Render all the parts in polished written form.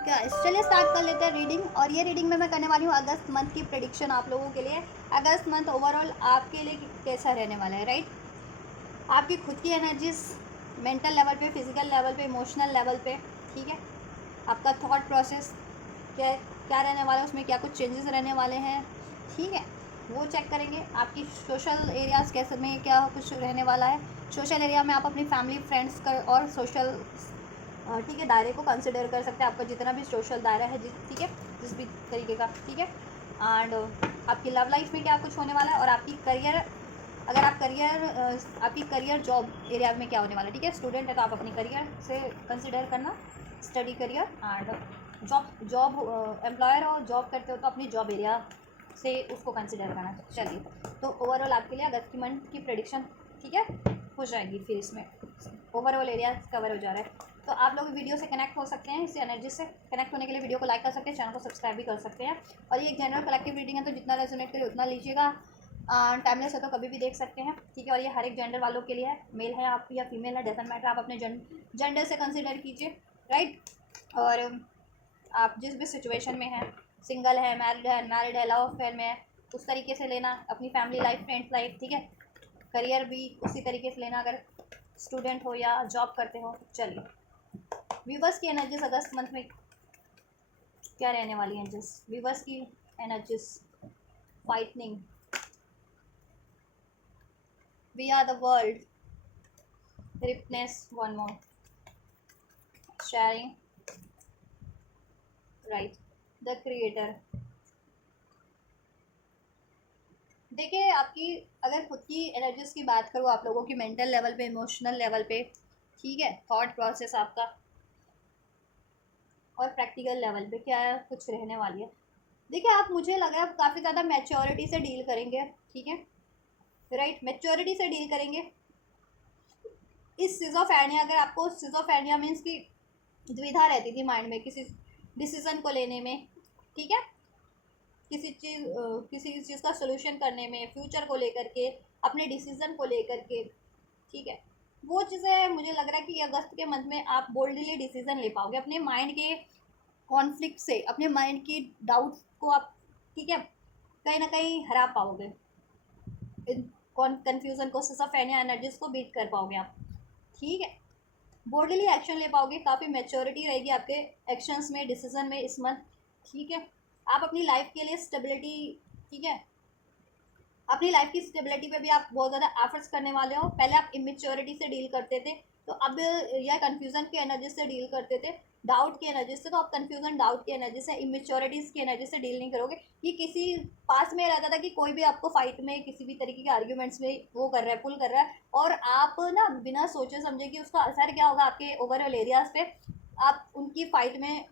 Guys चलिए start कर लेते हैं रीडिंग। और ये रीडिंग में मैं करने वाली हूँ अगस्त मंथ की प्रेडिक्शन आप लोगों के लिए। अगस्त मंथ ओवरऑल आपके लिए कैसा रहने वाला है, राइट। आपकी खुद की एनर्जीज मेंटल लेवल पे, फिजिकल लेवल पे, इमोशनल लेवल पे, ठीक है। आपका थॉट प्रोसेस क्या क्या रहने वाला है, उसमें क्या कुछ चेंजेस रहने वाले हैं, ठीक है, वो चेक करेंगे। आपकी सोशल एरियाज़ कैसे में क्या कुछ रहने वाला है। सोशल एरिया में आप अपनी फैमिली फ्रेंड्स कर और सोशल, ठीक है, दायरे को कंसिडर कर सकते हैं। आपका जितना भी सोशल दायरा है ठीक है, जिस भी तरीके का, ठीक है। एंड आपकी लव लाइफ में क्या कुछ होने वाला है, और आपकी करियर, अगर आप करियर, आपकी करियर जॉब एरिया में क्या होने वाला है, ठीक है। स्टूडेंट है तो आप अपनी करियर से कंसिडर करना, study career. And job employer हो, जॉब करते हो तो अपनी जॉब एरिया से उसको कंसिडर करना। चलिए, तो ओवरऑल आपके लिए अगस्त की मंथ की प्रेडिक्शन, ठीक है, हो जाएगी। फिर इसमें ओवरऑल एरिया कवर हो जा रहा है। तो आप लोग वीडियो से कनेक्ट हो सकते हैं। इस एनर्जी से कनेक्ट होने के लिए वीडियो को लाइक कर सकते हैं, चैनल को सब्सक्राइब भी कर सकते हैं। और ये एक जनरल कलेक्टिव रीडिंग है, तो जितना रेजोनेट करे उतना लीजिएगा। टाइमलेस है तो कभी भी देख सकते हैं, ठीक है। और ये हर एक जेंडर वालों के लिए है, मेल है आप या फीमेल है, डजंट मैटर, आप अपने जेंडर से कंसिडर कीजिए, राइट। और आप जिस भी सिचुएशन में हैं, सिंगल है, मैरिड है, लव अफेयर में है, उस तरीके से लेना। अपनी फैमिली लाइफ, फ्रेंड्स लाइफ, ठीक है। करियर भी उसी तरीके से लेना, अगर स्टूडेंट हो या जॉब करते हो। चलिए, व्यूवर्स की एनर्जीज अगस्त मंथ में क्या रहने वाली हैं। जस्ट व्यूवर्स की energies, frightening, we are the world, ripeness, one more, sharing, right, the creator. देखिए, आपकी अगर खुद की एनर्जीज की बात करूँ, आप लोगों की मेंटल लेवल पे, इमोशनल लेवल पे, ठीक है, थॉट प्रोसेस आपका, और प्रैक्टिकल लेवल पे क्या कुछ रहने वाली है। देखिए, आप, मुझे लग रहा है आप काफ़ी ज़्यादा मैच्योरिटी से डील करेंगे, ठीक है, राइट, मैच्योरिटी से डील करेंगे। इस सिजोफेरेनिया, अगर आपको सिजोफेरेनिया मीन्स की दुविधा रहती थी माइंड में किसी डिसीजन को लेने में, ठीक है, किसी चीज़ का सोल्यूशन करने में, फ्यूचर को लेकर के, अपने डिसीजन को लेकर के, ठीक है, वो चीज़ें मुझे लग रहा है कि अगस्त के मंथ में आप बोल्डली डिसीजन ले पाओगे। अपने माइंड के कॉन्फ्लिक्ट से, अपने माइंड की डाउट्स को आप, ठीक है, कहीं ना कहीं हरा पाओगे। इन कन्फ्यूज़न को, सिजोफ्रेनिया एनर्जीज को बीट कर पाओगे आप, ठीक है। बोल्डली एक्शन ले पाओगे, काफ़ी मैच्योरिटी रहेगी आपके एक्शंस में, डिसीजन में इस मंथ, ठीक है। आप अपनी लाइफ के लिए स्टेबिलिटी, ठीक है, अपनी लाइफ की स्टेबिलिटी पे भी आप बहुत ज़्यादा एफर्ट्स करने वाले हो। पहले आप इमेच्योरिटी से डील करते थे, तो अब या कन्फ्यूज़न की एनर्जी से डील करते थे, डाउट की एनर्जी से, तो आप कन्फ्यूज़न, डाउट की एनर्जी से, इमेच्योरिटीज़ की एनर्जी से डील नहीं करोगे। ये किसी पास में रहता था कि कोई भी आपको फाइट में, किसी भी तरीके के आर्ग्यूमेंट्स में वो कर रहा है, पुल कर रहा है, और आप ना बिना सोचे समझे कि उसका असर क्या होगा आपके ओवरऑल एरियाज़ पे, आप उनकी फाइट में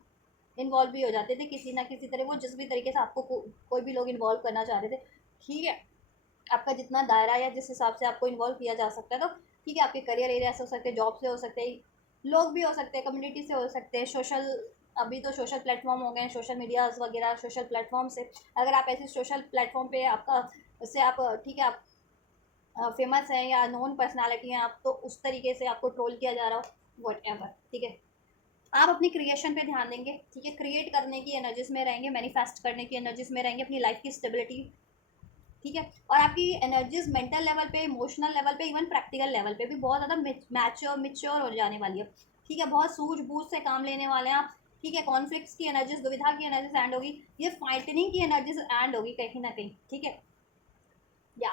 इन्वॉल्व भी हो जाते थे किसी ना किसी तरह। वो जिस भी तरीके से आपको कोई भी लोग इन्वॉल्व करना चाह रहे थे, ठीक है, आपका जितना दायरा या जिस हिसाब से आपको इन्वॉल्व किया जा सकता है, तो ठीक है, आपके करियर एरिया से हो सकते हैं, जॉब से हो सकते हैं, लोग भी हो सकते हैं, कम्युनिटी से हो सकते हैं, सोशल, अभी तो सोशल प्लेटफॉर्म हो गए हैं, सोशल मीडियाज़ वगैरह, सोशल प्लेटफॉर्म से, अगर आप ऐसे सोशल प्लेटफॉर्म पे आपका, उससे आप, ठीक है, आप फेमस हैं या नोन पर्सनालिटी हैं आप, तो उस तरीके से आपको ट्रोल किया जा रहा हो, वट एवर, ठीक है, आप अपनी क्रिएशन पे ध्यान देंगे, ठीक है, क्रिएट करने की एनर्जीज में रहेंगे, मैनिफेस्ट करने की एनर्जीज में रहेंगे, अपनी लाइफ की स्टेबिलिटी, ठीक है। और आपकी एनर्जीज मेंटल लेवल पे, इमोशनल लेवल पे, इवन प्रैक्टिकल लेवल पे भी बहुत ज़्यादा मैच्योर हो जाने वाली है, ठीक है। बहुत सूझबूझ से काम लेने वाले हैं आप, ठीक है। कॉन्फ्लिक्ट्स की एनर्जीज, दुविधा की एनर्जीज एंड होगी, ये फाइटनिंग की एनर्जीज एंड होगी कहीं ना कहीं, ठीक है, या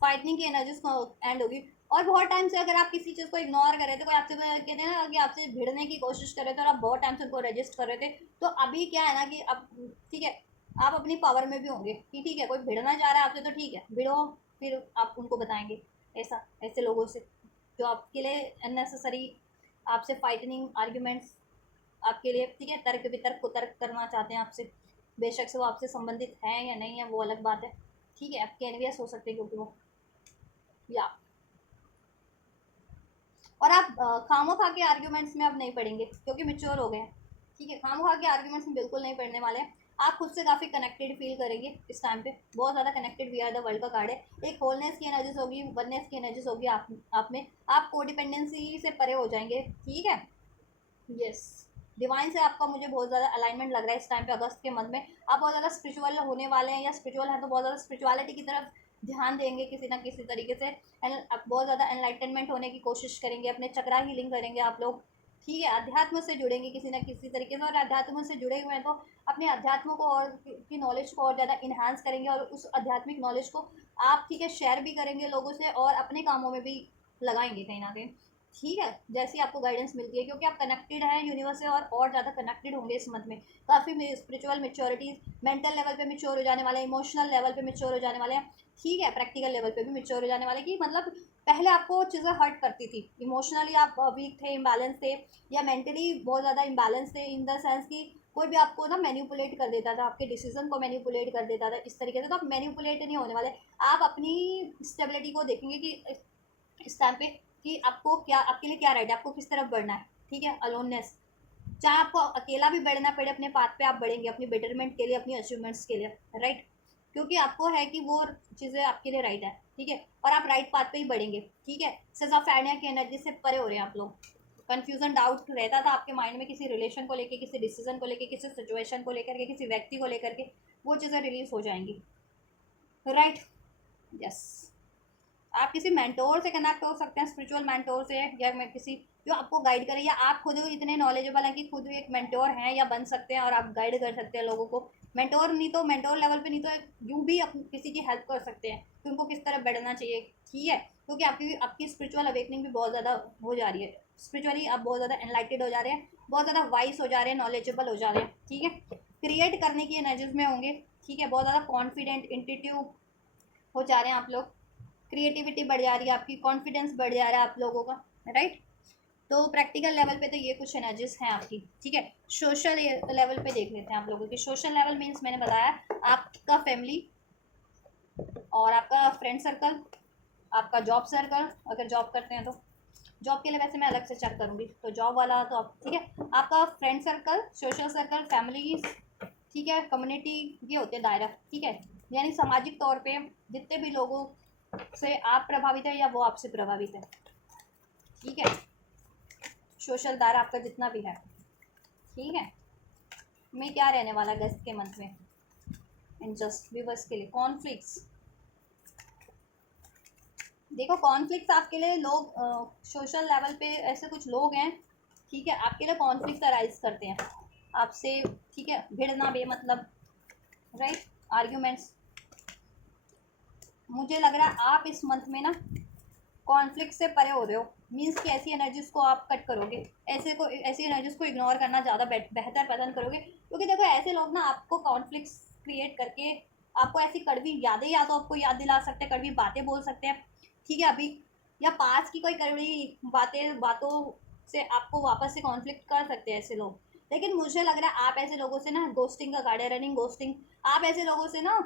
फाइटनिंग की एनर्जीज एंड होगी। और बहुत टाइम से अगर आप किसी चीज़ को इग्नोर कर रहे थे, कोई आपसे कहते हैं ना कि आपसे भिड़ने की कोशिश कर रहे थे, और आप बहुत टाइम से उनको रजिस्ट कर रहे थे, तो अभी क्या है ना कि अब, ठीक है, आप अपनी पावर में भी होंगे कि ठीक है, कोई भिड़ना चाह रहा है आपसे, तो ठीक है, भिड़ो, फिर आप उनको बताएंगे। ऐसा, ऐसे लोगों से जो आपके लिए अननेसेसरी, आपसे फाइटनिंग आर्ग्यूमेंट्स, आपके लिए, ठीक है, तर्क वितर्क को तर्क करना चाहते हैं आपसे, बेशक से वो आपसे संबंधित हैं या नहीं है, वो अलग बात है, ठीक है, आपके एनवियस हो सकते हैं क्योंकि वो, या, और आप खामो खा के आर्ग्यूमेंट्स में अब नहीं पढ़ेंगे क्योंकि मेच्योर हो गए हैं, ठीक है। खामो खा के आर्ग्यूमेंट्स में बिल्कुल नहीं पढ़ने वाले हैं। आप खुद से काफ़ी कनेक्टेड फील करेंगे इस टाइम पे, बहुत ज़्यादा connected, we are the world का कार्ड है। एक होलनेस की एनर्जीज होगी, वननेस की एनर्जीज होगी आप में, आप कोडिपेंडेंसी से परे हो जाएंगे, ठीक है, यस, डिवाइन से आपका मुझे बहुत ज़्यादा अलाइनमेंट लग रहा है इस टाइम पे अगस्त के मंथ में। आप बहुत ज़्यादा स्पिरिचुअल होने वाले हैं, या स्पिरिचुअल हैं तो बहुत ज़्यादा स्पिरिचुअलिटी की तरफ ध्यान देंगे किसी ना किसी तरीके से। एंड आप बहुत ज़्यादा एनलाइटनमेंट होने की कोशिश करेंगे, अपने चक्रा हीलिंग करेंगे आप लोग, ठीक है। अध्यात्म से जुड़ेंगे किसी ना किसी तरीके से, और अध्यात्म से जुड़े हुए हैं तो अपने अध्यात्म को और की नॉलेज को और ज़्यादा इन्हांस करेंगे, और उस आध्यात्मिक नॉलेज को आप, ठीक है, शेयर भी करेंगे लोगों से, और अपने कामों में भी लगाएंगे कहीं ना कहीं, ठीक है, जैसी आपको गाइडेंस मिलती है, क्योंकि आप कनेक्टेड हैं यूनिवर्स से, और ज़्यादा कनेक्टेड होंगे इस मंथ में। काफ़ी स्पिरिचुअल मेच्योरिटीज, मेंटल लेवल पे मेच्योर हो जाने वाले हैं, इमोशनल लेवल पे मेच्योर हो जाने वाले हैं, ठीक है, प्रैक्टिकल लेवल पे भी मेच्योर हो जाने वाले, कि मतलब पहले आपको चीज़ें हर्ट करती थी, इमोशनली आप वीक थे, इम्बैलेंस थे, या मेंटली बहुत ज़्यादा इम्बैलेंस थे, इन द सेंस कि कोई भी आपको ना मैनिपुलेट कर देता था, आपके डिसीजन को मैनिपुलेट कर देता था इस तरीके से। तो आप मैनिपुलेट नहीं होने वाले, आप अपनी स्टेबिलिटी को देखेंगे कि इस टाइम पे कि आपको क्या, आपके लिए क्या राइट है, आपको किस तरफ बढ़ना है, ठीक है। अलोननेस, चाहे आपको अकेला भी बढ़ना पड़े अपने पाथ पे, आप बढ़ेंगे अपनी बेटरमेंट के लिए, अपनी अचीवमेंट्स के लिए, राइट, क्योंकि आपको है कि वो चीज़ें आपके लिए राइट है, ठीक है, और आप राइट पाथ पे ही बढ़ेंगे, ठीक है। सिज़ोफ्रेनिया की एनर्जी से परे हो रहे हैं आप लोग। कन्फ्यूजन, डाउट रहता था आपके माइंड में किसी रिलेशन को लेके, किसी डिसीजन को लेके, किसी सिचुएशन को लेकर के, किसी व्यक्ति को लेकर के, वो चीज़ें रिलीज हो जाएंगी, राइट, यस। आप किसी मेंटोर से कनेक्ट हो सकते हैं, स्पिरिचुअल मेंटोर से, या मैं किसी जो आपको गाइड करे, या आप खुद इतने नॉलेजेबल हैं कि खुद भी एक मेंटोर हैं या बन सकते हैं, और आप गाइड कर सकते हैं लोगों को। मेंटोर नहीं तो मेंटोर लेवल पे नहीं तो यूँ भी किसी की हेल्प कर सकते हैं कि उनको किस तरह बढ़ना चाहिए, ठीक है, क्योंकि आपकी आपकी स्पिरिचुअल अवेकनिंग भी बहुत ज़्यादा हो जा रही है, स्पिरिचुअली आप बहुत ज़्यादा एनलाइटेड हो जा रहे हैं, बहुत ज़्यादा वाइस हो जा रहे हैं, नॉलेजेबल हो जा रहे हैं, ठीक है। क्रिएट करने की एनर्जीज में होंगे, ठीक है, बहुत ज़्यादा कॉन्फिडेंट, इंट्यूटिव हो जा रहे हैं आप लोग, क्रिएटिविटी बढ़ जा रही है आपकी, कॉन्फिडेंस बढ़ जा रहा है आप लोगों का, राइट। तो प्रैक्टिकल लेवल पे तो ये कुछ एनर्जीज हैं आपकी, ठीक है। सोशल लेवल पे देख लेते हैं आप लोगों की। सोशल लेवल मीन्स मैंने बताया आपका फैमिली, और आपका फ्रेंड सर्कल, आपका जॉब सर्कल, अगर जॉब करते हैं तो जॉब के लिए वैसे मैं अलग से चेक करूँगी, तो जॉब वाला तो आप, ठीक है, आपका friend circle, social circle, family, ठीक है, कम्युनिटी, ये होते हैं दायरा, ठीक है, यानी सामाजिक तौर पे जितने भी लोगों से आप प्रभावित है या वो आपसे प्रभावित है, ठीक है, सोशल दायरा आपका जितना भी है, ठीक है। मैं क्या रहने वाला अगस्त के मंथ में इन जस्ट व्यूवर्स के लिए, कॉन्फ्लिक्ट्स, देखो कॉन्फ्लिक्ट्स आपके लिए लोग सोशल लेवल पे ऐसे कुछ लोग हैं, ठीक है, आपके लिए कॉन्फ्लिक्ट अराइज करते हैं आपसे, ठीक है, भिड़ना बेमतलब, राइट, आर्ग्यूमेंट्स। मुझे लग रहा है आप इस मंथ में ना कॉन्फ्लिक्ट से परे हो रहे हो, मीन्स कि ऐसी एनर्जीज को आप कट करोगे, ऐसी एनर्जीज को इग्नोर करना ज़्यादा बेहतर पसंद करोगे, क्योंकि देखो ऐसे लोग ना आपको कॉन्फ्लिक्ट्स क्रिएट करके आपको ऐसी कड़वी यादें या तो आपको याद दिला सकते हैं, कड़वी बातें बोल सकते हैं, ठीक है, अभी, या पास की कोई कड़वी बातों से आपको वापस से कॉन्फ्लिक्ट कर सकते हैं ऐसे लोग। लेकिन मुझे लग रहा है आप ऐसे लोगों से ना गोस्टिंग का कार्ड है, रनिंग गोस्टिंग, आप ऐसे लोगों से ना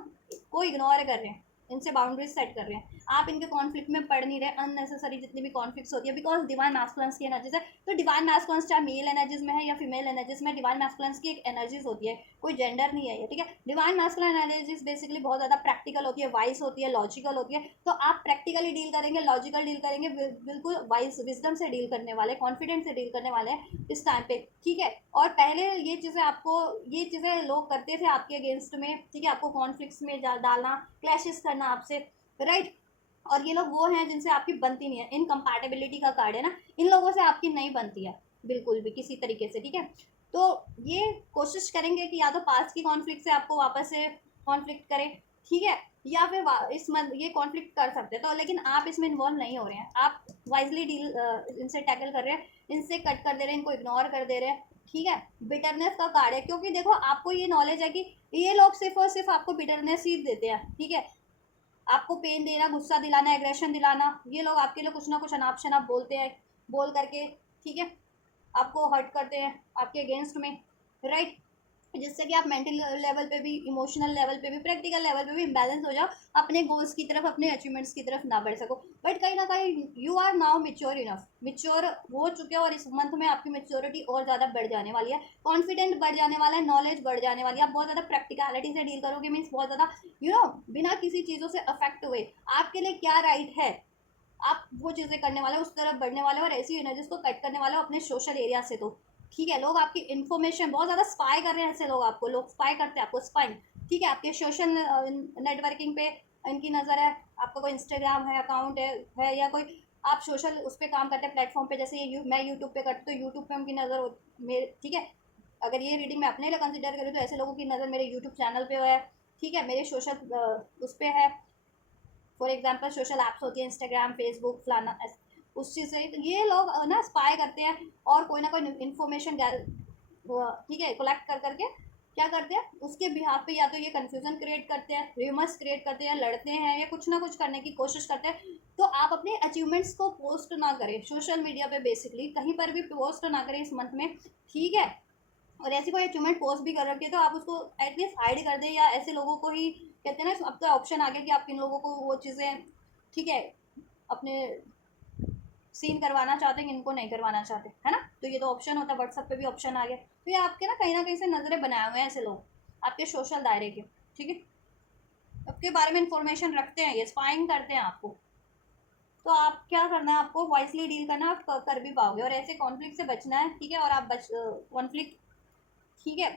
को इग्नोर कर रहे हैं, इनसे बाउंड्रीज सेट कर रहे हैं, आप इनके कॉन्फ्लिक्ट में पड़ नहीं रहे, अननेसेसरी जितनी भी कॉन्फ्लिक्ट्स होती है, बिकॉज डिवाइन मैस्कुलेंस की एनर्जीज है, तो डिवाइन मैस्कुलेंस चाहे मेल एनर्जीज में है या फीमेल एनर्जीज में, डिवाइन मैस्कुलेंस की एक एनर्जीज होती है, कोई जेंडर नहीं है ये, ठीक है। डिवाइन मैस्कुलेन एनर्जीज बेसिकली बहुत ज़्यादा प्रैक्टिकल होती है, वाइस होती है, लॉजिकल होती है, तो आप प्रैक्टिकली डील करेंगे, लॉजिकल डील करेंगे, बिल्कुल वाइस विजडम से डील करने वाले, कॉन्फिडेंस से डील करने वाले हैं इस टाइम पे, ठीक है। और पहले ये चीज़ें लोग करते थे आपके अगेंस्ट में, ठीक है, आपको कॉन्फ्लिक्ट्स में डालना, क्लैशेस करना आपसे, राइट, और ये लोग वो हैं जिनसे आपकी बनती नहीं है, इनकम्पैटिबिलिटी का कार्ड है ना, इन लोगों से आपकी नहीं बनती है बिल्कुल भी किसी तरीके से, ठीक है। तो ये कोशिश करेंगे कि या तो पास की कॉन्फ्लिक्ट से आपको वापस से कॉन्फ्लिक्ट करें, ठीक है, या फिर इस ये कॉन्फ्लिक्ट कर सकते हैं, तो लेकिन आप इसमें इन्वॉल्व नहीं हो रहे हैं, आप वाइजली डील इनसे टैकल कर रहे हैं, इनसे कट कर दे रहे हैं, इनको इग्नोर कर दे रहे हैं, ठीक है। बिटरनेस का कार्ड है, क्योंकि देखो आपको ये नॉलेज है कि ये लोग सिर्फ और सिर्फ आपको बिटरनेस ही देते हैं, ठीक है, आपको पेन देना, गुस्सा दिलाना, एग्रेशन दिलाना, ये लोग आपके लिए कुछ ना कुछ अनाप शनाप बोलते हैं, बोल करके, ठीक है, आपको हर्ट करते हैं आपके अगेंस्ट में, राइट, जिससे कि आप मेंटल लेवल पे भी, इमोशनल लेवल पे भी, प्रैक्टिकल लेवल पे भी इम्बैलेंस हो जाओ, अपने गोल्स की तरफ, अपने अचीवमेंट्स की तरफ ना बढ़ सको। बट कहीं ना कहीं you are now mature enough, mature हो चुके हो, और इस मंथ में आपकी मेच्योरिटी और ज़्यादा बढ़ जाने वाली है, कॉन्फिडेंट बढ़ जाने वाला है, नॉलेज बढ़ जाने वाली है, आप बहुत ज़्यादा प्रैक्टिकलिटी से डील करोगे, मीन्स बहुत ज़्यादा बिना किसी चीज़ों से अफेक्ट हुए आपके लिए क्या राइट है, आप वो चीज़ें करने वाले हो, उस तरफ बढ़ने वाले हो, और ऐसी एनर्जीज को कट करने वाले हो अपने सोशल एरिया से, तो ठीक है। लोग आपकी इन्फॉर्मेशन बहुत ज़्यादा स्पाई कर रहे हैं, ऐसे लोग आपको, लोग स्पाई करते हैं आपको, स्पाइंग। ठीक है, आपके सोशल नेटवर्किंग पे इनकी नज़र है, आपका कोई इंस्टाग्राम है अकाउंट है या कोई आप सोशल उस पर काम करते हैं प्लेटफॉर्म पे, जैसे ये मैं यूट्यूब पे करती हूँ, तो यूट्यूब पे उनकी नज़र मेरे, ठीक है, अगर ये रीडिंग मैं अपने लिए कंसिडर करूँ तो ऐसे लोगों की नज़र मेरे यूट्यूब चैनल पे है, ठीक है, मेरे सोशल उस पर है, फॉर एग्जाम्पल सोशल ऐप्स होती है इंस्टाग्राम फेसबुक फलाना, उस चीज़ से तो ये लोग ना स्पाई करते हैं और कोई ना कोई इन्फॉर्मेशन, ठीक है, कलेक्ट कर करके क्या करते हैं उसके बिहाफ पे, या तो ये कंफ्यूजन क्रिएट करते हैं, र्यूमर्स क्रिएट करते हैं, लड़ते हैं या कुछ ना कुछ करने की कोशिश करते हैं। तो आप अपने अचीवमेंट्स को पोस्ट ना करें सोशल मीडिया पे, बेसिकली कहीं पर भी पोस्ट ना करें इस मंथ में, ठीक है। और ऐसी कोई अचीवमेंट पोस्ट भी कर रखी है तो आप उसको एटलीस्ट हाइड कर दें, या ऐसे लोगों को ही कहते हैं ना, अब तो ऑप्शन आ गया कि आप किन लोगों को वो चीज़ें, ठीक है, अपने सीन करवाना चाहते हैं, किनको नहीं करवाना चाहते, है ना। तो ये तो ऑप्शन होता है, व्हाट्सएप पे भी ऑप्शन आ गया, तो ये आपके ना कहीं से नज़रें बनाए हुए हैं ऐसे लोग आपके सोशल दायरे के, ठीक है, आपके बारे में इंफॉर्मेशन रखते हैं, ये स्पाइंग करते हैं आपको। तो आप क्या करना है, आपको वॉइसली डील करना, आप कर भी पाओगे, और ऐसे कॉन्फ्लिक्ट से बचना है, ठीक है। और आप कॉन्फ्लिक्ट, ठीक है,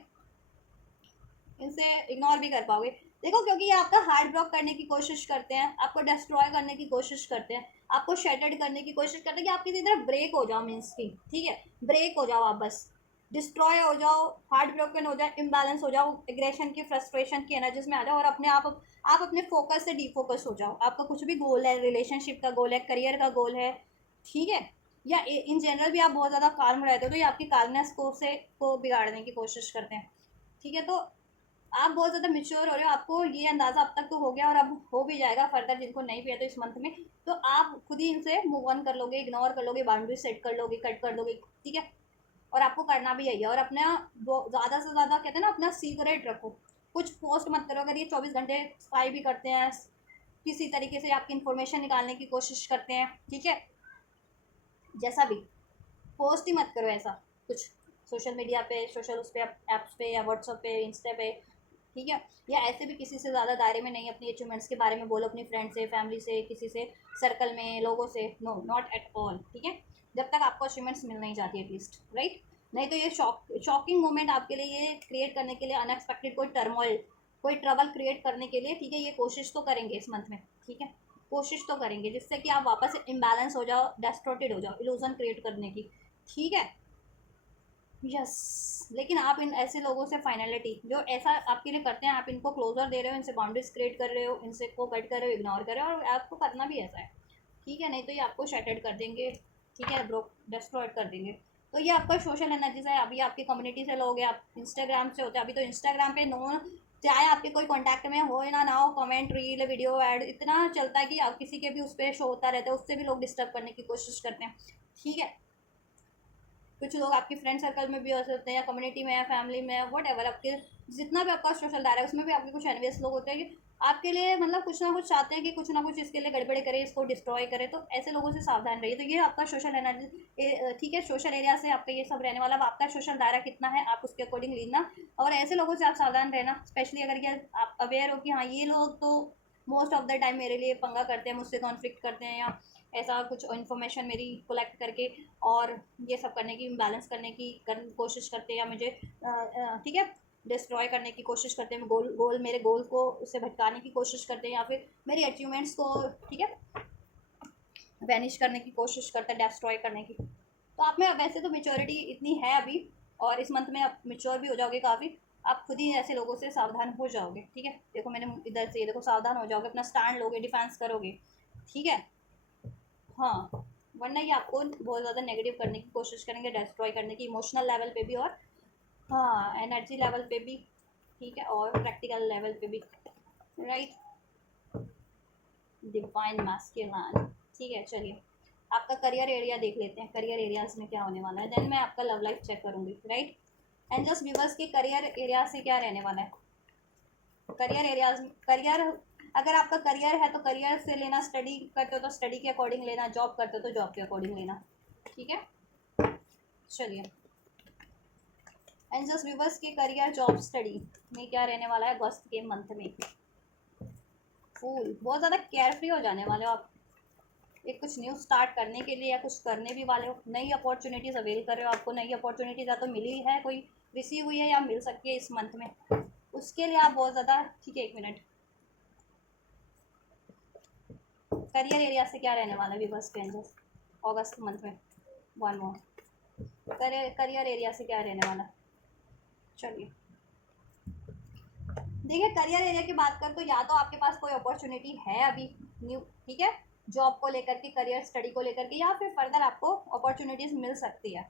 इनसे इग्नोर भी कर पाओगे। देखो, क्योंकि ये आपका हार्ट ब्लॉक करने की कोशिश करते हैं, आपको डिस्ट्रॉय करने की कोशिश करते हैं, आपको शेटर्ड करने की कोशिश करते हैं कि आप किसी तरह ब्रेक हो जाओ, मीन्स की, ठीक है, ब्रेक हो जाओ, आप बस डिस्ट्रॉय हो जाओ, हार्ट ब्रोकन हो जाए, इम्बैलेंस हो जाओ, एग्रेशन की, फ्रस्ट्रेशन की एनर्जीज में आ जाओ, और अपने आप अपने फोकस से डीफोकस हो जाओ। आपका कुछ भी गोल है, रिलेशनशिप का गोल है, करियर का गोल है, ठीक है, या इन जनरल भी आप बहुत ज़्यादा काल्म रहते हो, तो ये आपकी काल्मनेस को बिगाड़ने की कोशिश करते हैं, ठीक है। तो आप बहुत ज़्यादा मेच्योर हो रहे हो, आपको ये अंदाज़ा अब तक तो हो गया और अब हो भी जाएगा फर्दर, जिनको नहीं भी है तो इस मंथ में, तो आप खुद ही इनसे मूव ऑन कर लोगे, इग्नोर कर लोगे, बाउंड्री सेट कर लोगे, कट कर दोगे, ठीक है। और आपको करना भी यही है, और अपना ज़्यादा से ज़्यादा कहते हैं ना, अपना सीक्रेट रखो, कुछ पोस्ट मत करो। अगर ये 24 घंटे स्पाई भी करते हैं, किसी तरीके से आपकी इन्फॉर्मेशन निकालने की कोशिश करते हैं, ठीक है, जैसा भी, पोस्ट ही मत करो ऐसा कुछ सोशल मीडिया पे, सोशल उस पर ऐप्स पे या व्हाट्सएप पे, इंस्टा पे, ठीक है। या ऐसे भी किसी से ज़्यादा दायरे में नहीं अपनी अचीवमेंट्स के बारे में बोलो, अपनी फ्रेंड से, फैमिली से, किसी से सर्कल में, लोगों से, नो, नॉट एट ऑल, ठीक है, जब तक आपको अचीवमेंट्स मिल नहीं जाती एटलीस्ट, राइट। नहीं तो ये शॉकिंग मोमेंट आपके लिए ये क्रिएट करने के लिए, अनएक्सपेक्टेड कोई टर्मोइल, कोई ट्रबल क्रिएट करने के लिए, ठीक है, ये कोशिश तो करेंगे इस मंथ में, ठीक है, कोशिश तो करेंगे जिससे कि आप वापस से इम्बैलेंस हो जाओ, डेस्ट्रोटेड हो जाओ, इल्यूजन क्रिएट करने की, ठीक है। यस, लेकिन आप इन ऐसे लोगों से, फाइनलिटी जो ऐसा आपके लिए करते हैं, आप इनको क्लोजर दे रहे हो, इनसे बाउंड्रीज क्रिएट कर रहे हो, इनसे को कट कर रहे हो, इग्नोर कर रहे हो, और आपको करना भी ऐसा है, ठीक है। नहीं तो ये आपको शैटर्ड कर देंगे, ठीक है, ब्रोक डिस्ट्रॉयड कर देंगे। तो ये आपका सोशल एनर्जीज है। अभी आपकी कम्युनिटी से लोग हैं, आप इंस्टाग्राम से होते हैं, अभी तो इंस्टाग्राम पे नो, चाहे आपके कोई कॉन्टैक्ट में हो या ना हो, कमेंट, रील, वीडियो, ऐड इतना चलता है कि आप किसी के भी उस पर शो होता रहता है, उससे भी लोग डिस्टर्ब करने की कोशिश करते हैं, ठीक है। कुछ लोग आपके फ्रेंड सर्कल में भी हो सकते हैं, या कम्युनिटी में, या फैमिली में, वट एवर, आपके जितना भी आपका सोशल दायरा है उसमें भी आपके कुछ एनवियस लोग होते हैं कि आपके लिए मतलब कुछ ना कुछ चाहते हैं कि कुछ ना कुछ इसके लिए गड़बड़ी करे, इसको डिस्ट्रॉय करे। तो ऐसे लोगों से सावधान रहिए। तो ये आपका सोशल एनर्जी, ठीक है, सोशल एरिया से आपका ये सब रहने वाला। अब आपका सोशल दायरा कितना है आप उसके अकॉर्डिंग लेना, और ऐसे लोगों से आप सावधान रहना, स्पेशली अगर ये आप अवेयर हो कि हाँ ये लोग तो मोस्ट ऑफ द टाइम मेरे लिए पंगा करते हैं, मुझसे कॉन्फ्लिक्ट करते हैं, या ऐसा कुछ इन्फॉर्मेशन मेरी कलेक्ट करके और ये सब करने की, बैलेंस करने की कोशिश करते हैं, या मुझे ठीक है डिस्ट्रॉय करने की कोशिश करते हैं, मेरे गोल को उससे भटकाने की कोशिश करते हैं, या फिर मेरी अचीवमेंट्स को, ठीक है, वैनिश करने की कोशिश करते हैं, डिस्ट्रॉय करने की। तो आप में वैसे तो मेच्योरिटी इतनी है अभी, और इस मंथ में आप मेच्योर भी हो जाओगे काफ़ी, आप खुद ही ऐसे लोगों से सावधान हो जाओगे, ठीक है। देखो मैंने इधर से ये देखो, सावधान हो जाओगे, अपना स्टैंड लोगे, डिफेंस करोगे, ठीक है। हाँ, वरना ये आपको बहुत ज़्यादा नेगेटिव करने की कोशिश करेंगे, डिस्ट्रॉय करने की, इमोशनल लेवल पे भी, और हाँ एनर्जी लेवल पे भी, ठीक है, और प्रैक्टिकल लेवल पे भी, राइट। डिवाइन मैस्कुलिन, ठीक है। चलिए आपका करियर एरिया देख लेते हैं, करियर एरियाज में क्या होने वाला है, देन मैं आपका लव लाइफ चेक करूंगी, राइट। एंड जस्ट व्यूवर्स के करियर एरिया से क्या रहने वाला है, करियर एरियाज, करियर, अगर आपका करियर है तो करियर से लेना, स्टडी करते हो तो स्टडी के अकॉर्डिंग लेना, जॉब करते हो तो जॉब के अकॉर्डिंग लेना, ठीक है। चलिए एंड जस्ट व्यूवर्स के करियर, जॉब, स्टडी में क्या रहने वाला है अगस्त के मंथ में। फूल, बहुत ज़्यादा केयरफ्री हो जाने वाले हो आप एक कुछ न्यू स्टार्ट करने के लिए या कुछ करने भी वाले हो, नई अपॉर्चुनिटीज़ अवेल कर रहे हो, आपको नई अपॉर्चुनिटीज़ या तो मिली है, कोई रिसीव हुई है या मिल सकती है इस मंथ में, उसके लिए आप बहुत ज़्यादा, ठीक है, 1 मिनट, करियर एरिया से क्या रहने वाला है बस चेंजेस अगस्त मंथ में, 1 मोर, करियर एरिया से क्या रहने वाला है। चलिए देखिए, करियर एरिया की बात कर तो या तो आपके पास कोई अपॉर्चुनिटी है अभी न्यू, ठीक है, जॉब को लेकर के, करियर स्टडी को लेकर के, या फिर फर्दर आपको अपॉर्चुनिटीज़ मिल सकती है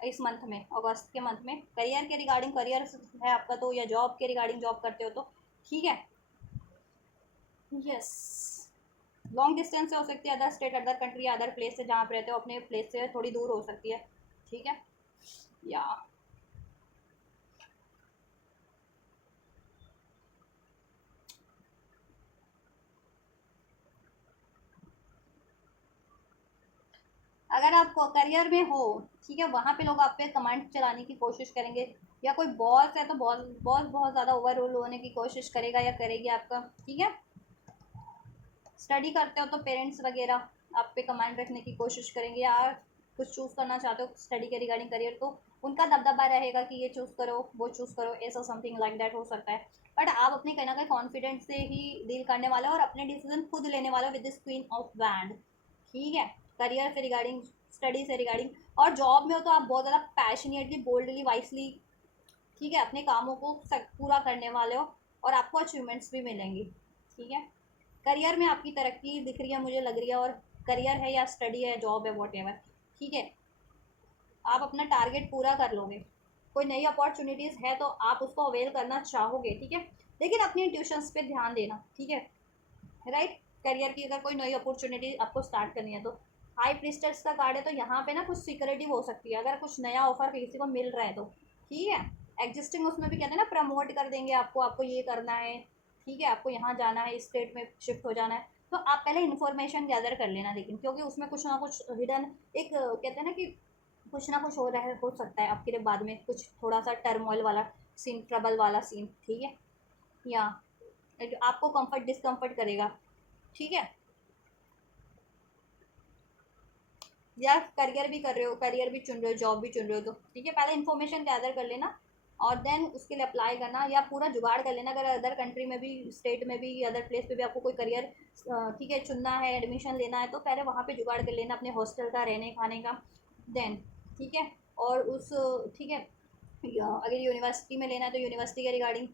इस मंथ में, अगस्त के मंथ में, करियर के रिगार्डिंग, करियर है आपका तो, या जॉब के रिगार्डिंग जॉब करते हो तो, ठीक है। यस, लॉन्ग डिस्टेंस से हो सकती है, other state, other country, other place से, जहाँ आप रहते हो अपने प्लेस से थोड़ी दूर हो सकती है, ठीक है। या अगर आप करियर में हो, ठीक है, वहाँ पे लोग आप पे कमांड चलाने की कोशिश करेंगे, या कोई बॉस है तो बॉस बॉस बहुत ज़्यादा ओवररूल होने की कोशिश करेगा या करेगी आपका, ठीक है। स्टडी करते हो तो पेरेंट्स वगैरह आप पे कमांड रखने की कोशिश करेंगे, या कुछ चूज़ करना चाहते हो स्टडी के रिगार्डिंग करियर, तो उनका दबदबा रहेगा कि ये चूज़ करो, वो चूज़ करो, ऐसा समथिंग लाइक दैट हो सकता है। बट आप अपने कहीं ना कहीं कॉन्फिडेंस से ही डील करने वाले हो और अपने डिसीजन खुद लेने वाले हो with this queen of wand, ठीक है, करियर से रिगार्डिंग, स्टडी से रिगार्डिंग। और जॉब में हो तो आप बहुत ज़्यादा पैशनेटली, बोल्डली, वाइसली, ठीक है, अपने कामों को पूरा करने वाले हो और आपको अचीवमेंट्स भी मिलेंगी, ठीक है। करियर में आपकी तरक्की दिख रही है, मुझे लग रही है, और करियर है या स्टडी है, जॉब है, वॉट एवर, ठीक है, आप अपना टारगेट पूरा कर लोगे। कोई नई अपॉर्चुनिटीज़ है तो आप उसको अवेल करना चाहोगे, ठीक है, लेकिन अपनी ट्यूशन्स पे ध्यान देना, ठीक है, राइट। करियर की अगर कोई नई अपॉर्चुनिटी आपको स्टार्ट करनी है तो हाई प्रिस्टेस का कार्ड है, तो यहाँ पे ना कुछ सिक्योरिटी हो सकती है, अगर कुछ नया ऑफर किसी को मिल रहा है तो, ठीक है। एग्जिस्टिंग उसमें भी कहते हैं ना, प्रमोट कर देंगे आपको, आपको ये करना है, ठीक है, आपको यहाँ जाना है, इस स्टेट में शिफ्ट हो जाना है, तो आप पहले इन्फॉर्मेशन गैदर कर लेना, लेकिन क्योंकि उसमें कुछ ना कुछ हिडन, एक कहते हैं ना कि कुछ ना कुछ हो सकता है आपके लिए बाद में, कुछ थोड़ा सा टर्मोइल वाला सीन, ट्रबल वाला सीन, ठीक है, या आपको कंफर्ट डिस्कम्फर्ट करेगा, ठीक है। या करियर भी कर रहे हो, करियर भी चुन रहे हो, जॉब भी चुन रहे हो, तो ठीक है, पहले इन्फॉर्मेशन गैदर कर लेना और देन उसके लिए अप्लाई करना, या पूरा जुगाड़ कर लेना, अगर अदर कंट्री में भी, स्टेट में भी, अदर प्लेस पे भी आपको कोई करियर, ठीक है, चुनना है, एडमिशन लेना है, तो पहले वहाँ पे जुगाड़ कर लेना अपने हॉस्टल का, रहने खाने का, देन, ठीक है। और उस, ठीक है, अगर यूनिवर्सिटी में लेना है तो यूनिवर्सिटी के रिगार्डिंग,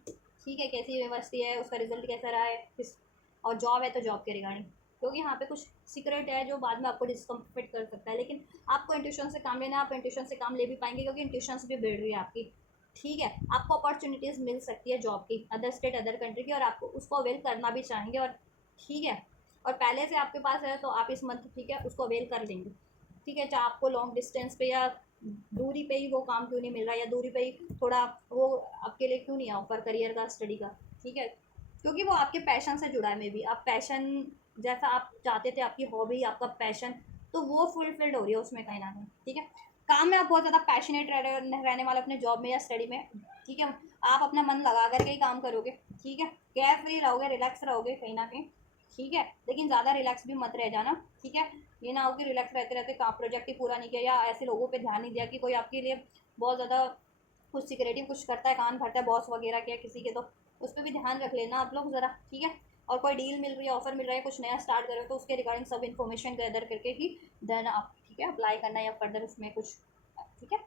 ठीक है, कैसी यूनिवर्सिटी है, उसका रिजल्ट कैसा रहा है, किस, और जॉब है तो जॉब के रिगार्डिंग, क्योंकि यहाँ पे कुछ सीक्रेट है जो बाद में आपको डिस्कम्फर्ट कर सकता है, लेकिन आपको इंट्यूशन से काम लेना है, आप इंट्यूशन से काम ले भी पाएंगे क्योंकि इंट्यूशन भी बढ़ रही है आपकी, ठीक है। आपको अपॉर्चुनिटीज़ मिल सकती है जॉब की, अदर स्टेट, अदर कंट्री की, और आपको उसको अवेल करना भी चाहेंगे, और ठीक है, और पहले से आपके पास है तो आप इस मंथ, ठीक है, उसको अवेल कर लेंगे, ठीक है, चाहे आपको लॉन्ग डिस्टेंस पे या दूरी पे ही वो काम क्यों नहीं मिल रहा, या दूरी पे ही थोड़ा वो आपके लिए क्यों नहीं है ऑफर करियर का, स्टडी का, ठीक है, क्योंकि वो आपके पैशन से जुड़ा है, मे बी आप पैशन जैसा आप चाहते थे, आपकी हॉबी, आपका पैशन, तो वो फुलफिल्ड हो रही है उसमें कहीं ना कहीं, ठीक है। काम में आप बहुत ज़्यादा पैशनेट रहने वाले अपने जॉब में या स्टडी में, ठीक है, आप अपना मन लगा करके ही काम करोगे, ठीक है, केयर फ्री रहोगे, रिलैक्स रहोगे कहीं ना कहीं, ठीक है, लेकिन ज़्यादा रिलैक्स भी मत रह जाना, ठीक है, ये ना हो कि रिलैक्स रहते रहते काम प्रोजेक्ट ही पूरा नहीं किया, या ऐसे लोगों पे ध्यान नहीं दिया कि कोई आपके लिए बहुत ज़्यादा कुछ सिक्रेटिव कुछ करता है, कान भरता है बॉस वगैरह के किसी के, तो उस पर भी ध्यान रख लेना आप लोग ज़रा, ठीक है। और कोई डील मिल रही है, ऑफर मिल रहा है, कुछ नया स्टार्ट करो तो उसके रिगार्डिंग सब इन्फॉर्मेशन गैदर करके ही देन आप, ठीक है, अप्लाई करना या फर्दर उसमें कुछ, ठीक है।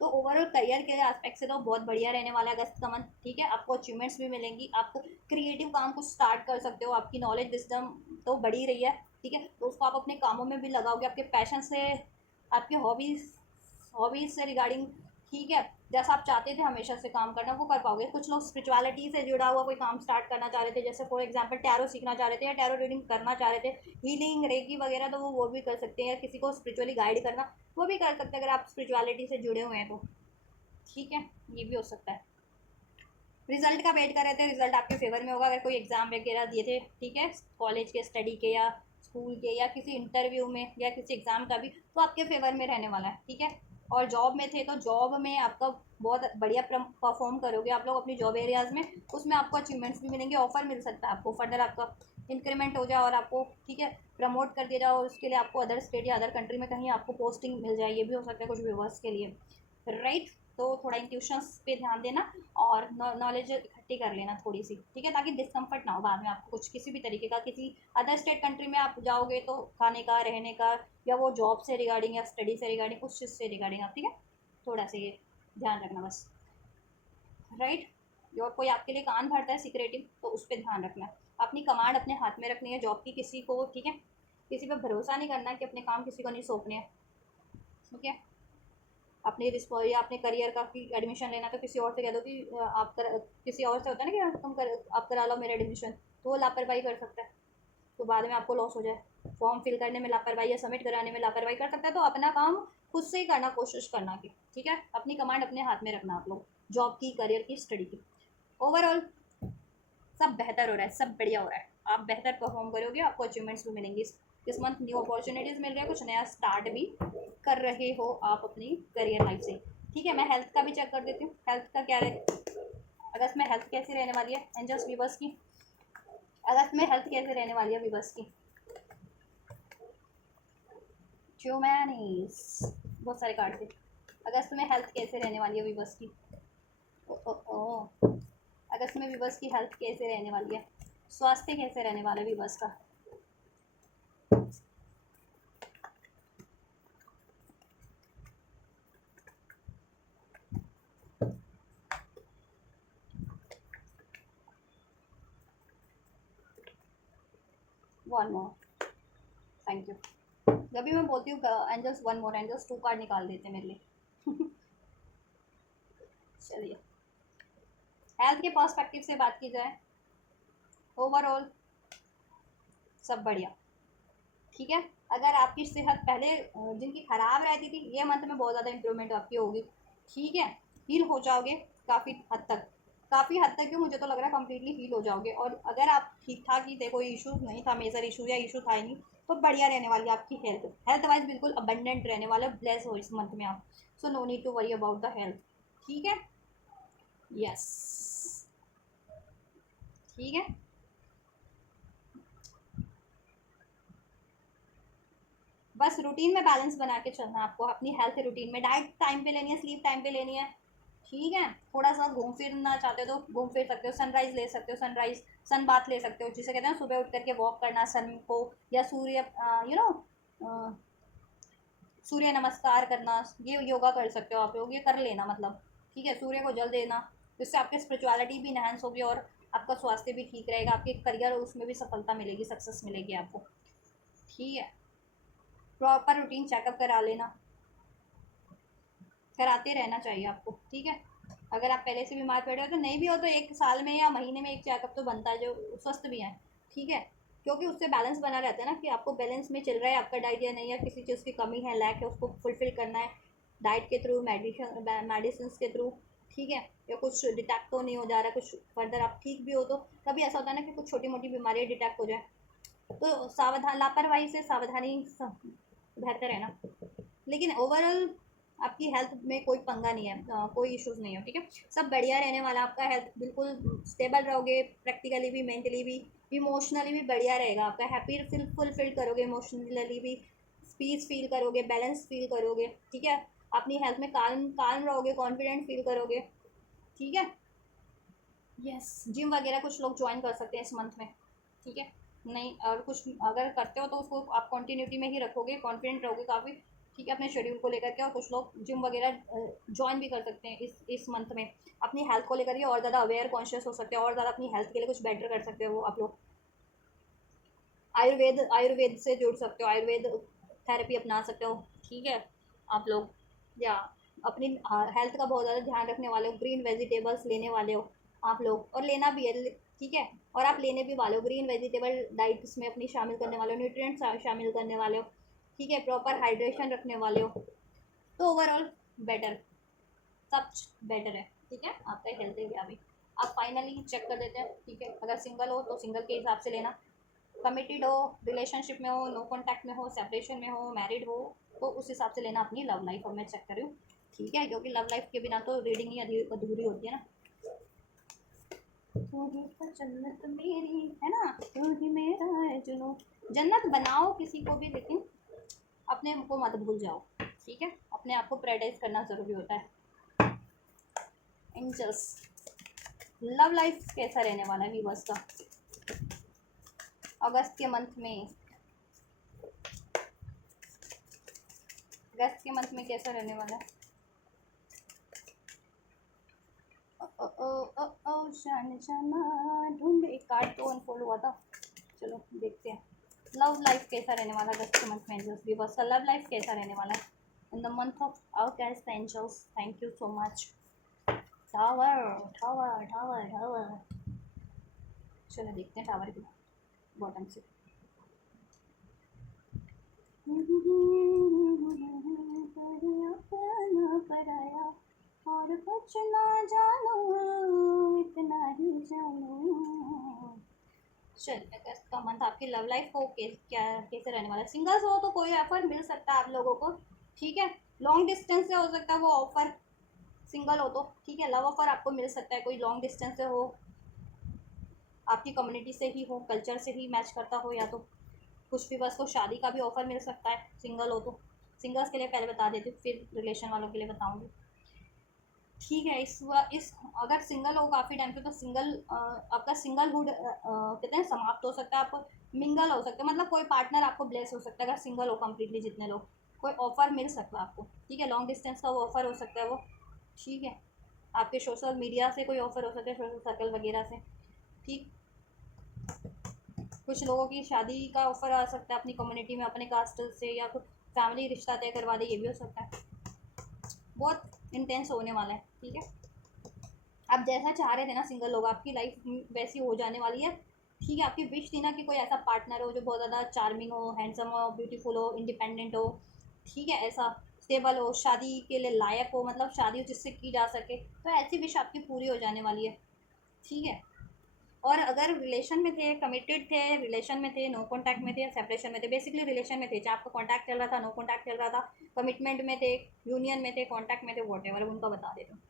तो ओवरऑल करियर के एस्पेक्ट से तो बहुत बढ़िया रहने वाला है अगस्त का मंथ, ठीक है, आपको अचीवमेंट्स भी मिलेंगी, आप क्रिएटिव काम को स्टार्ट कर सकते हो, आपकी नॉलेज विजडम तो बढ़ी रही है, ठीक है, तो उसको आप अपने कामों में भी लगाओगे, आपके पैशन से, आपके हॉबीज़ हॉबीज़ से रिगार्डिंग, ठीक है, जैसा आप चाहते थे हमेशा से काम करना वो कर पाओगे। कुछ लोग स्पिरिचुअलिटी से जुड़ा हुआ कोई काम स्टार्ट करना चाह रहे थे, जैसे फॉर एग्जांपल टैरो सीखना चाह रहे थे या टैरो रीडिंग करना चाह रहे थे, हीलिंग, रेकी वगैरह, तो वो भी कर सकते हैं, या किसी को स्पिरिचुअली गाइड करना वो भी कर सकते हैं अगर आप स्पिरिचुअलिटी से जुड़े हुए हैं तो, ठीक है, ये भी हो सकता है। रिजल्ट का वेट कर रहे थे, रिजल्ट आपके फेवर में होगा, अगर कोई एग्ज़ाम वगैरह दिए थे, ठीक है, कॉलेज के, स्टडी के, या स्कूल के, या किसी इंटरव्यू में, या किसी एग्ज़ाम का भी, तो आपके फेवर में रहने वाला है, ठीक है। और जॉब में थे तो जॉब में आपका बहुत बढ़िया परफॉर्म करोगे आप लोग अपनी जॉब एरियाज़ में, उसमें आपको अचीवमेंट्स भी मिलेंगे, ऑफर मिल सकता है आपको फर्दर, आपका इंक्रीमेंट हो जाए और आपको, ठीक है, प्रमोट कर दिया जाए और उसके लिए आपको अदर स्टेट या अदर कंट्री में कहीं आपको पोस्टिंग मिल जाए, ये भी हो सकता है कुछ व्यूवर्स के लिए, राइट। तो थोड़ा ट्यूशंस पे ध्यान देना और नॉलेज इकट्ठी कर लेना थोड़ी सी, ठीक है, ताकि डिस्कम्फर्ट ना हो बाद में आपको कुछ किसी भी तरीके का। किसी अदर स्टेट कंट्री में आप जाओगे तो खाने का, रहने का, या वो जॉब से रिगार्डिंग या स्टडी से रिगार्डिंग, उस चीज़ से रिगार्डिंग आप, ठीक है, थोड़ा सा ये ध्यान रखना बस, राइट। और कोई आपके लिए कान भरता है सिक्रेटिव तो उस पर ध्यान रखना है। अपनी कमांड अपने हाथ में रखनी है जॉब की, किसी को, ठीक है, किसी पर भरोसा नहीं करना है कि अपने काम किसी को नहीं सौंपने हैं, ठीक है। अपने या अपने करियर का की एडमिशन लेना तो किसी और से कह दो कि किसी और से होता है ना कि आप करा लो मेरा एडमिशन, तो वो लापरवाही कर सकता है, तो बाद में आपको लॉस हो जाए। फॉर्म फिल करने में लापरवाही या सबमिट कराने में लापरवाही कर सकता है, तो अपना काम खुद से ही करना कोशिश करना की, ठीक है। अपनी कमांड अपने हाथ में रखना आप लोग, जॉब की, करियर की, स्टडी की। ओवरऑल सब बेहतर हो रहा है, सब बढ़िया हो रहा है, आप बेहतर परफॉर्म करोगे, आपको अचीवमेंट्स भी मिलेंगी। इस मंथ न्यू अपॉर्चुनिटीज़ मिल रहे हैं, कुछ नया स्टार्ट भी कर रहे हो आप अपनी करियर लाइफ से, ठीक है। मैं हेल्थ का भी चेक कर देती हूँ, हेल्थ का क्या रहे अगस्त में, हेल्थ कैसी रहने वाली है एंजल्स वीवर्स की, अगस्त में हेल्थ कैसे रहने वाली है वीवर्स की। ह्यूमैनिस, बहुत सारे कार्ड थे। अगस्त में हेल्थ कैसे रहने वाली है वीवर्स की। ओ ओ ओ अगस्त में वीवर्स की हेल्थ कैसे रहने वाली है, स्वास्थ्य कैसे रहने वाला है वीवर्स का। One more, thank you. जब भी मैं बोलती हूँ angels one more, angels two card निकाल देते हैं मेरे लिए। चलिए, हेल्थ के पर्सपेक्टिव से बात की जाए, ओवरऑल सब बढ़िया, ठीक है। अगर आपकी सेहत पहले जिनकी ख़राब रहती थी, ये मंथ में बहुत ज़्यादा इंप्रूवमेंट आपकी होगी, ठीक है, हील हो जाओगे काफ़ी हद तक, काफ़ी हद तक क्यों, मुझे तो लग रहा है कम्प्लीटली हील हो जाओगे। और अगर आप ठीक ठाक ही थे, कोई इशू नहीं था, मेजर इशू या इशू था ही नहीं, तो बढ़िया रहने वाली है आपकी हेल्थ, हेल्थ वाइज बिल्कुल अबंडेंट रहने वाला, ब्लेस हो इस मंथ में आप। So no need to worry about the health, ठीक है, यस, ठीक है। बस रूटीन में बैलेंस बना के चलना है आपको, अपनी हेल्थ रूटीन में, डाइट टाइम पे लेनी है, स्लीप टाइम पे लेनी है, ठीक है। थोड़ा सा घूम फिरना चाहते हो तो घूम फिर सकते हो, सनराइज ले सकते हो, सनराइज सन बात ले सकते हो, जिसे कहते हैं सुबह उठ करके वॉक करना सन को, या सूर्य यू नो सूर्य नमस्कार करना, ये योगा कर सकते हो आप लोग, ये कर लेना मतलब, ठीक है, सूर्य को जल देना, जिससे आपकी स्पिरिचुअलिटी भी इनहेंस होगी और आपका स्वास्थ्य भी ठीक रहेगा, आपके करियर उसमें भी सफलता मिलेगी, सक्सेस मिलेगी आपको, ठीक है। प्रॉपर रूटीन चेकअप करा लेना, कराते रहना चाहिए आपको, ठीक है। अगर आप पहले से बीमार पड़े हो तो, नहीं भी हो तो एक साल में या महीने में एक चेकअप तो बनता है, जो स्वस्थ भी हैं, ठीक है, क्योंकि उससे बैलेंस बना रहता है ना, कि आपको बैलेंस में चल रहा है आपका डाइट या नहीं, या किसी चीज़ की कमी है, लैक है, उसको फुलफिल करना है डाइट के थ्रू, मेडिसिन के थ्रू, ठीक है, या कुछ डिटेक्ट तो नहीं हो जा रहा, कुछ फर्दर आप ठीक भी हो तो कभी ऐसा होता है ना कि कुछ छोटी मोटी बीमारियाँ डिटेक्ट हो जाए, तो सावधान, लापरवाही से सावधानी बेहतर है ना। लेकिन ओवरऑल आपकी हेल्थ में कोई पंगा नहीं है, कोई इश्यूज नहीं है, ठीक है, सब बढ़िया रहने वाला, आपका हेल्थ बिल्कुल स्टेबल रहोगे, प्रैक्टिकली भी, मेंटली भी, इमोशनली भी बढ़िया रहेगा आपका, हैप्पी फुलफिल करोगे, इमोशनली भी पीस फील करोगे, बैलेंस फील करोगे, ठीक है, अपनी हेल्थ में काल्म काल्म रहोगे, कॉन्फिडेंट फील करोगे, ठीक है। यस, जिम वगैरह कुछ लोग ज्वाइन कर सकते हैं इस मंथ में, ठीक है। नहीं, और कुछ अगर करते हो तो उसको आप कंटिन्यूटी में ही रखोगे, कॉन्फिडेंट रहोगे काफ़ी, ठीक है, अपने शेड्यूल को लेकर के। और कुछ लोग जिम वगैरह ज्वाइन भी कर सकते हैं इस मंथ में, अपनी हेल्थ को लेकर के और ज़्यादा अवेयर कॉन्शियस हो सकते हैं, और ज़्यादा अपनी हेल्थ के लिए कुछ बेटर कर सकते हो वो आप लोग। आयुर्वेद से जुड़ सकते हो, आयुर्वेद थेरेपी अपना सकते हो, ठीक है, आप लोग, या अपनी हेल्थ का बहुत ज़्यादा ध्यान रखने वाले हो, ग्रीन वेजिटेबल्स लेने वाले हो आप लोग, और लेना भी है, ठीक है, और आप लेने भी वाले हो, ग्रीन वेजिटेबल डाइट्स में अपनी शामिल करने वाले हो, न्यूट्रिएंट्स शामिल करने वाले हो, ठीक है, प्रॉपर हाइड्रेशन रखने वाले हो, तो ओवरऑल बेटर, सब बेटर है, ठीक है, आपका हेल्थ एरिया भी। आप फाइनली चेक कर देते हैं, ठीक है, अगर सिंगल हो तो सिंगल के हिसाब से लेना, कमिटेड हो, रिलेशनशिप में हो, नो कॉन्टैक्ट में हो, सेपरेशन में हो, मैरिड हो, तो उस हिसाब से लेना अपनी लव लाइफ, और मैं चेक कर रही हूँ, ठीक है, क्योंकि लव लाइफ के बिना तो रीडिंग ही अधूरी होती है ना। तू ही तो जन्नत मेरी है ना, तू ही मेरा है जुनू। जन्नत बनाओ किसी को भी, लेकिन अपने को मत भूल जाओ, ठीक है। अपने आप को प्रायोरिटाइज करना ज़रूरी होता है। एंजल्स, लव लाइफ कैसा रहने वाला है व्यूअर्स का अगस्त के मंथ में? अगस्त के मंथ में कैसा रहने वाला है? ओ ओ ओ ओ शान शाना ढूंढ, एक कार्ड तो अनफोल्ड हुआ था, चलो देखते हैं। लव लाइफ कैसा रहने वाला अगस्त के मंथ में एंजल्स व्यूअर्स का? लव लाइफ कैसा रहने वाला है in the month of August angels? Thank you so much. Tower tower tower tower, चलो देखते हैं टावर की बॉटम से। पराया और कुछ ना जानो, इतना ही जानो। चलिए अगस्त का मंथ आपकी लव लाइफ को क्या कैसे रहने वाला है? सिंगल्स हो तो कोई ऑफर मिल सकता है आप लोगों को, ठीक है। लॉन्ग डिस्टेंस से हो सकता है वो ऑफर, सिंगल हो तो ठीक है। लव ऑफर आपको मिल सकता है, कोई लॉन्ग डिस्टेंस से हो, आपकी कम्युनिटी से ही हो, कल्चर से ही मैच करता हो, या तो कुछ भी बस को शादी का भी ऑफर मिल सकता है सिंगल हो तो। सिंगल्स के लिए पहले बता देती हूँ, फिर रिलेशन वालों के लिए बताऊँगी, ठीक है। इस अगर सिंगल हो काफ़ी टाइम से तो सिंगल आपका सिंगलहुड कहते हैं समाप्त हो सकता है, आप मिंगल हो सकते हैं, मतलब कोई पार्टनर आपको ब्लेस हो सकता है अगर सिंगल हो कम्प्लीटली। जितने लोग, कोई ऑफर मिल सकता है आपको, ठीक है। लॉन्ग डिस्टेंस का वो ऑफर हो सकता है वो, ठीक है। आपके सोशल मीडिया से कोई ऑफर हो सकता है, सोशल सर्कल वगैरह से, ठीक। कुछ लोगों की शादी का ऑफर आ सकता है अपनी कम्युनिटी में, अपने कास्ट से, या कुछ फैमिली रिश्ता तय करवा दे, ये भी हो सकता है। बहुत इंटेंस होने वाला है, ठीक है। आप जैसा चाह रहे थे ना सिंगल लोग, आपकी लाइफ वैसी हो जाने वाली है, ठीक है। आपकी विश थी ना कि कोई ऐसा पार्टनर हो जो बहुत ज़्यादा चार्मिंग हो, हैंडसम हो, ब्यूटीफुल हो, इंडिपेंडेंट हो, ठीक है। ऐसा स्टेबल हो, शादी के लिए लायक हो, मतलब शादी हो जिससे की जा सके, तो ऐसी विश आपकी पूरी हो जाने वाली है, ठीक है। और अगर रिलेशन में थे, कमिटेड थे, रिलेशन में थे, नो कॉन्टैक्ट में थे, या सेपरेशन में थे, बेसिकली रिलेशन में थे, चाहे आपका कॉन्टैक्ट चल रहा था, नो कॉन्टैक्ट चल रहा था, कमिटमेंट में थे, यूनियन में थे, कॉन्टैक्ट में थे, वॉट एवर, उनका बता देता हूँ।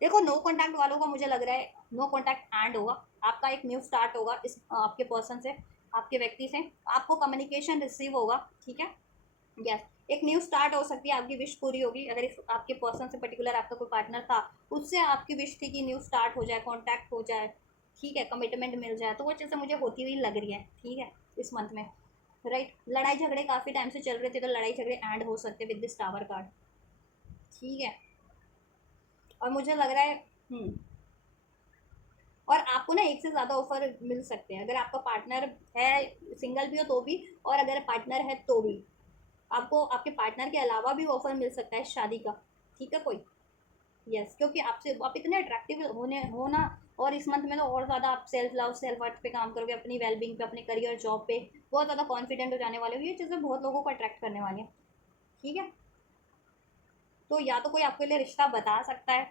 देखो नो कॉन्टैक्ट वालों का मुझे लग रहा है नो कॉन्टैक्ट एंड होगा, आपका एक न्यू स्टार्ट होगा इस आपके पर्सन से, आपके व्यक्ति से, आपको कम्युनिकेशन रिसीव होगा, ठीक है। यस, एक न्यू स्टार्ट हो सकती है, आपकी विश पूरी होगी। अगर इस आपके पर्सन से पर्टिकुलर आपका कोई पार्टनर था, उससे आपकी विश थी कि न्यू स्टार्ट हो जाए, कॉन्टैक्ट हो जाए, ठीक है, कमिटमेंट मिल जाए, तो वो चीज़ें मुझे होती हुई लग रही है, ठीक है, इस मंथ में, राइट। लड़ाई झगड़े काफ़ी टाइम से चल रहे थे, तो लड़ाई झगड़े एंड हो सकते विद दिस टावर कार्ड, ठीक है। और मुझे लग रहा है और आपको ना एक से ज़्यादा ऑफर मिल सकते हैं, अगर आपका पार्टनर है, सिंगल भी हो तो भी, और अगर पार्टनर है तो भी आपको आपके पार्टनर के अलावा भी ऑफर मिल सकता है शादी का, ठीक है कोई। यस, क्योंकि आपसे आप इतने अट्रैक्टिव होना, और इस मंथ में तो और ज़्यादा आप सेल्फ लव, सेल्फ वर्थ पे काम करोगे, अपनी वेलबींग पे, अपने करियर, जॉब पे बहुत ज़्यादा कॉन्फिडेंट हो जाने वाले हो। ये चीज़ें बहुत लोगों को अट्रैक्ट करने वाली हैं, ठीक है। तो या तो कोई आपके लिए रिश्ता बता सकता है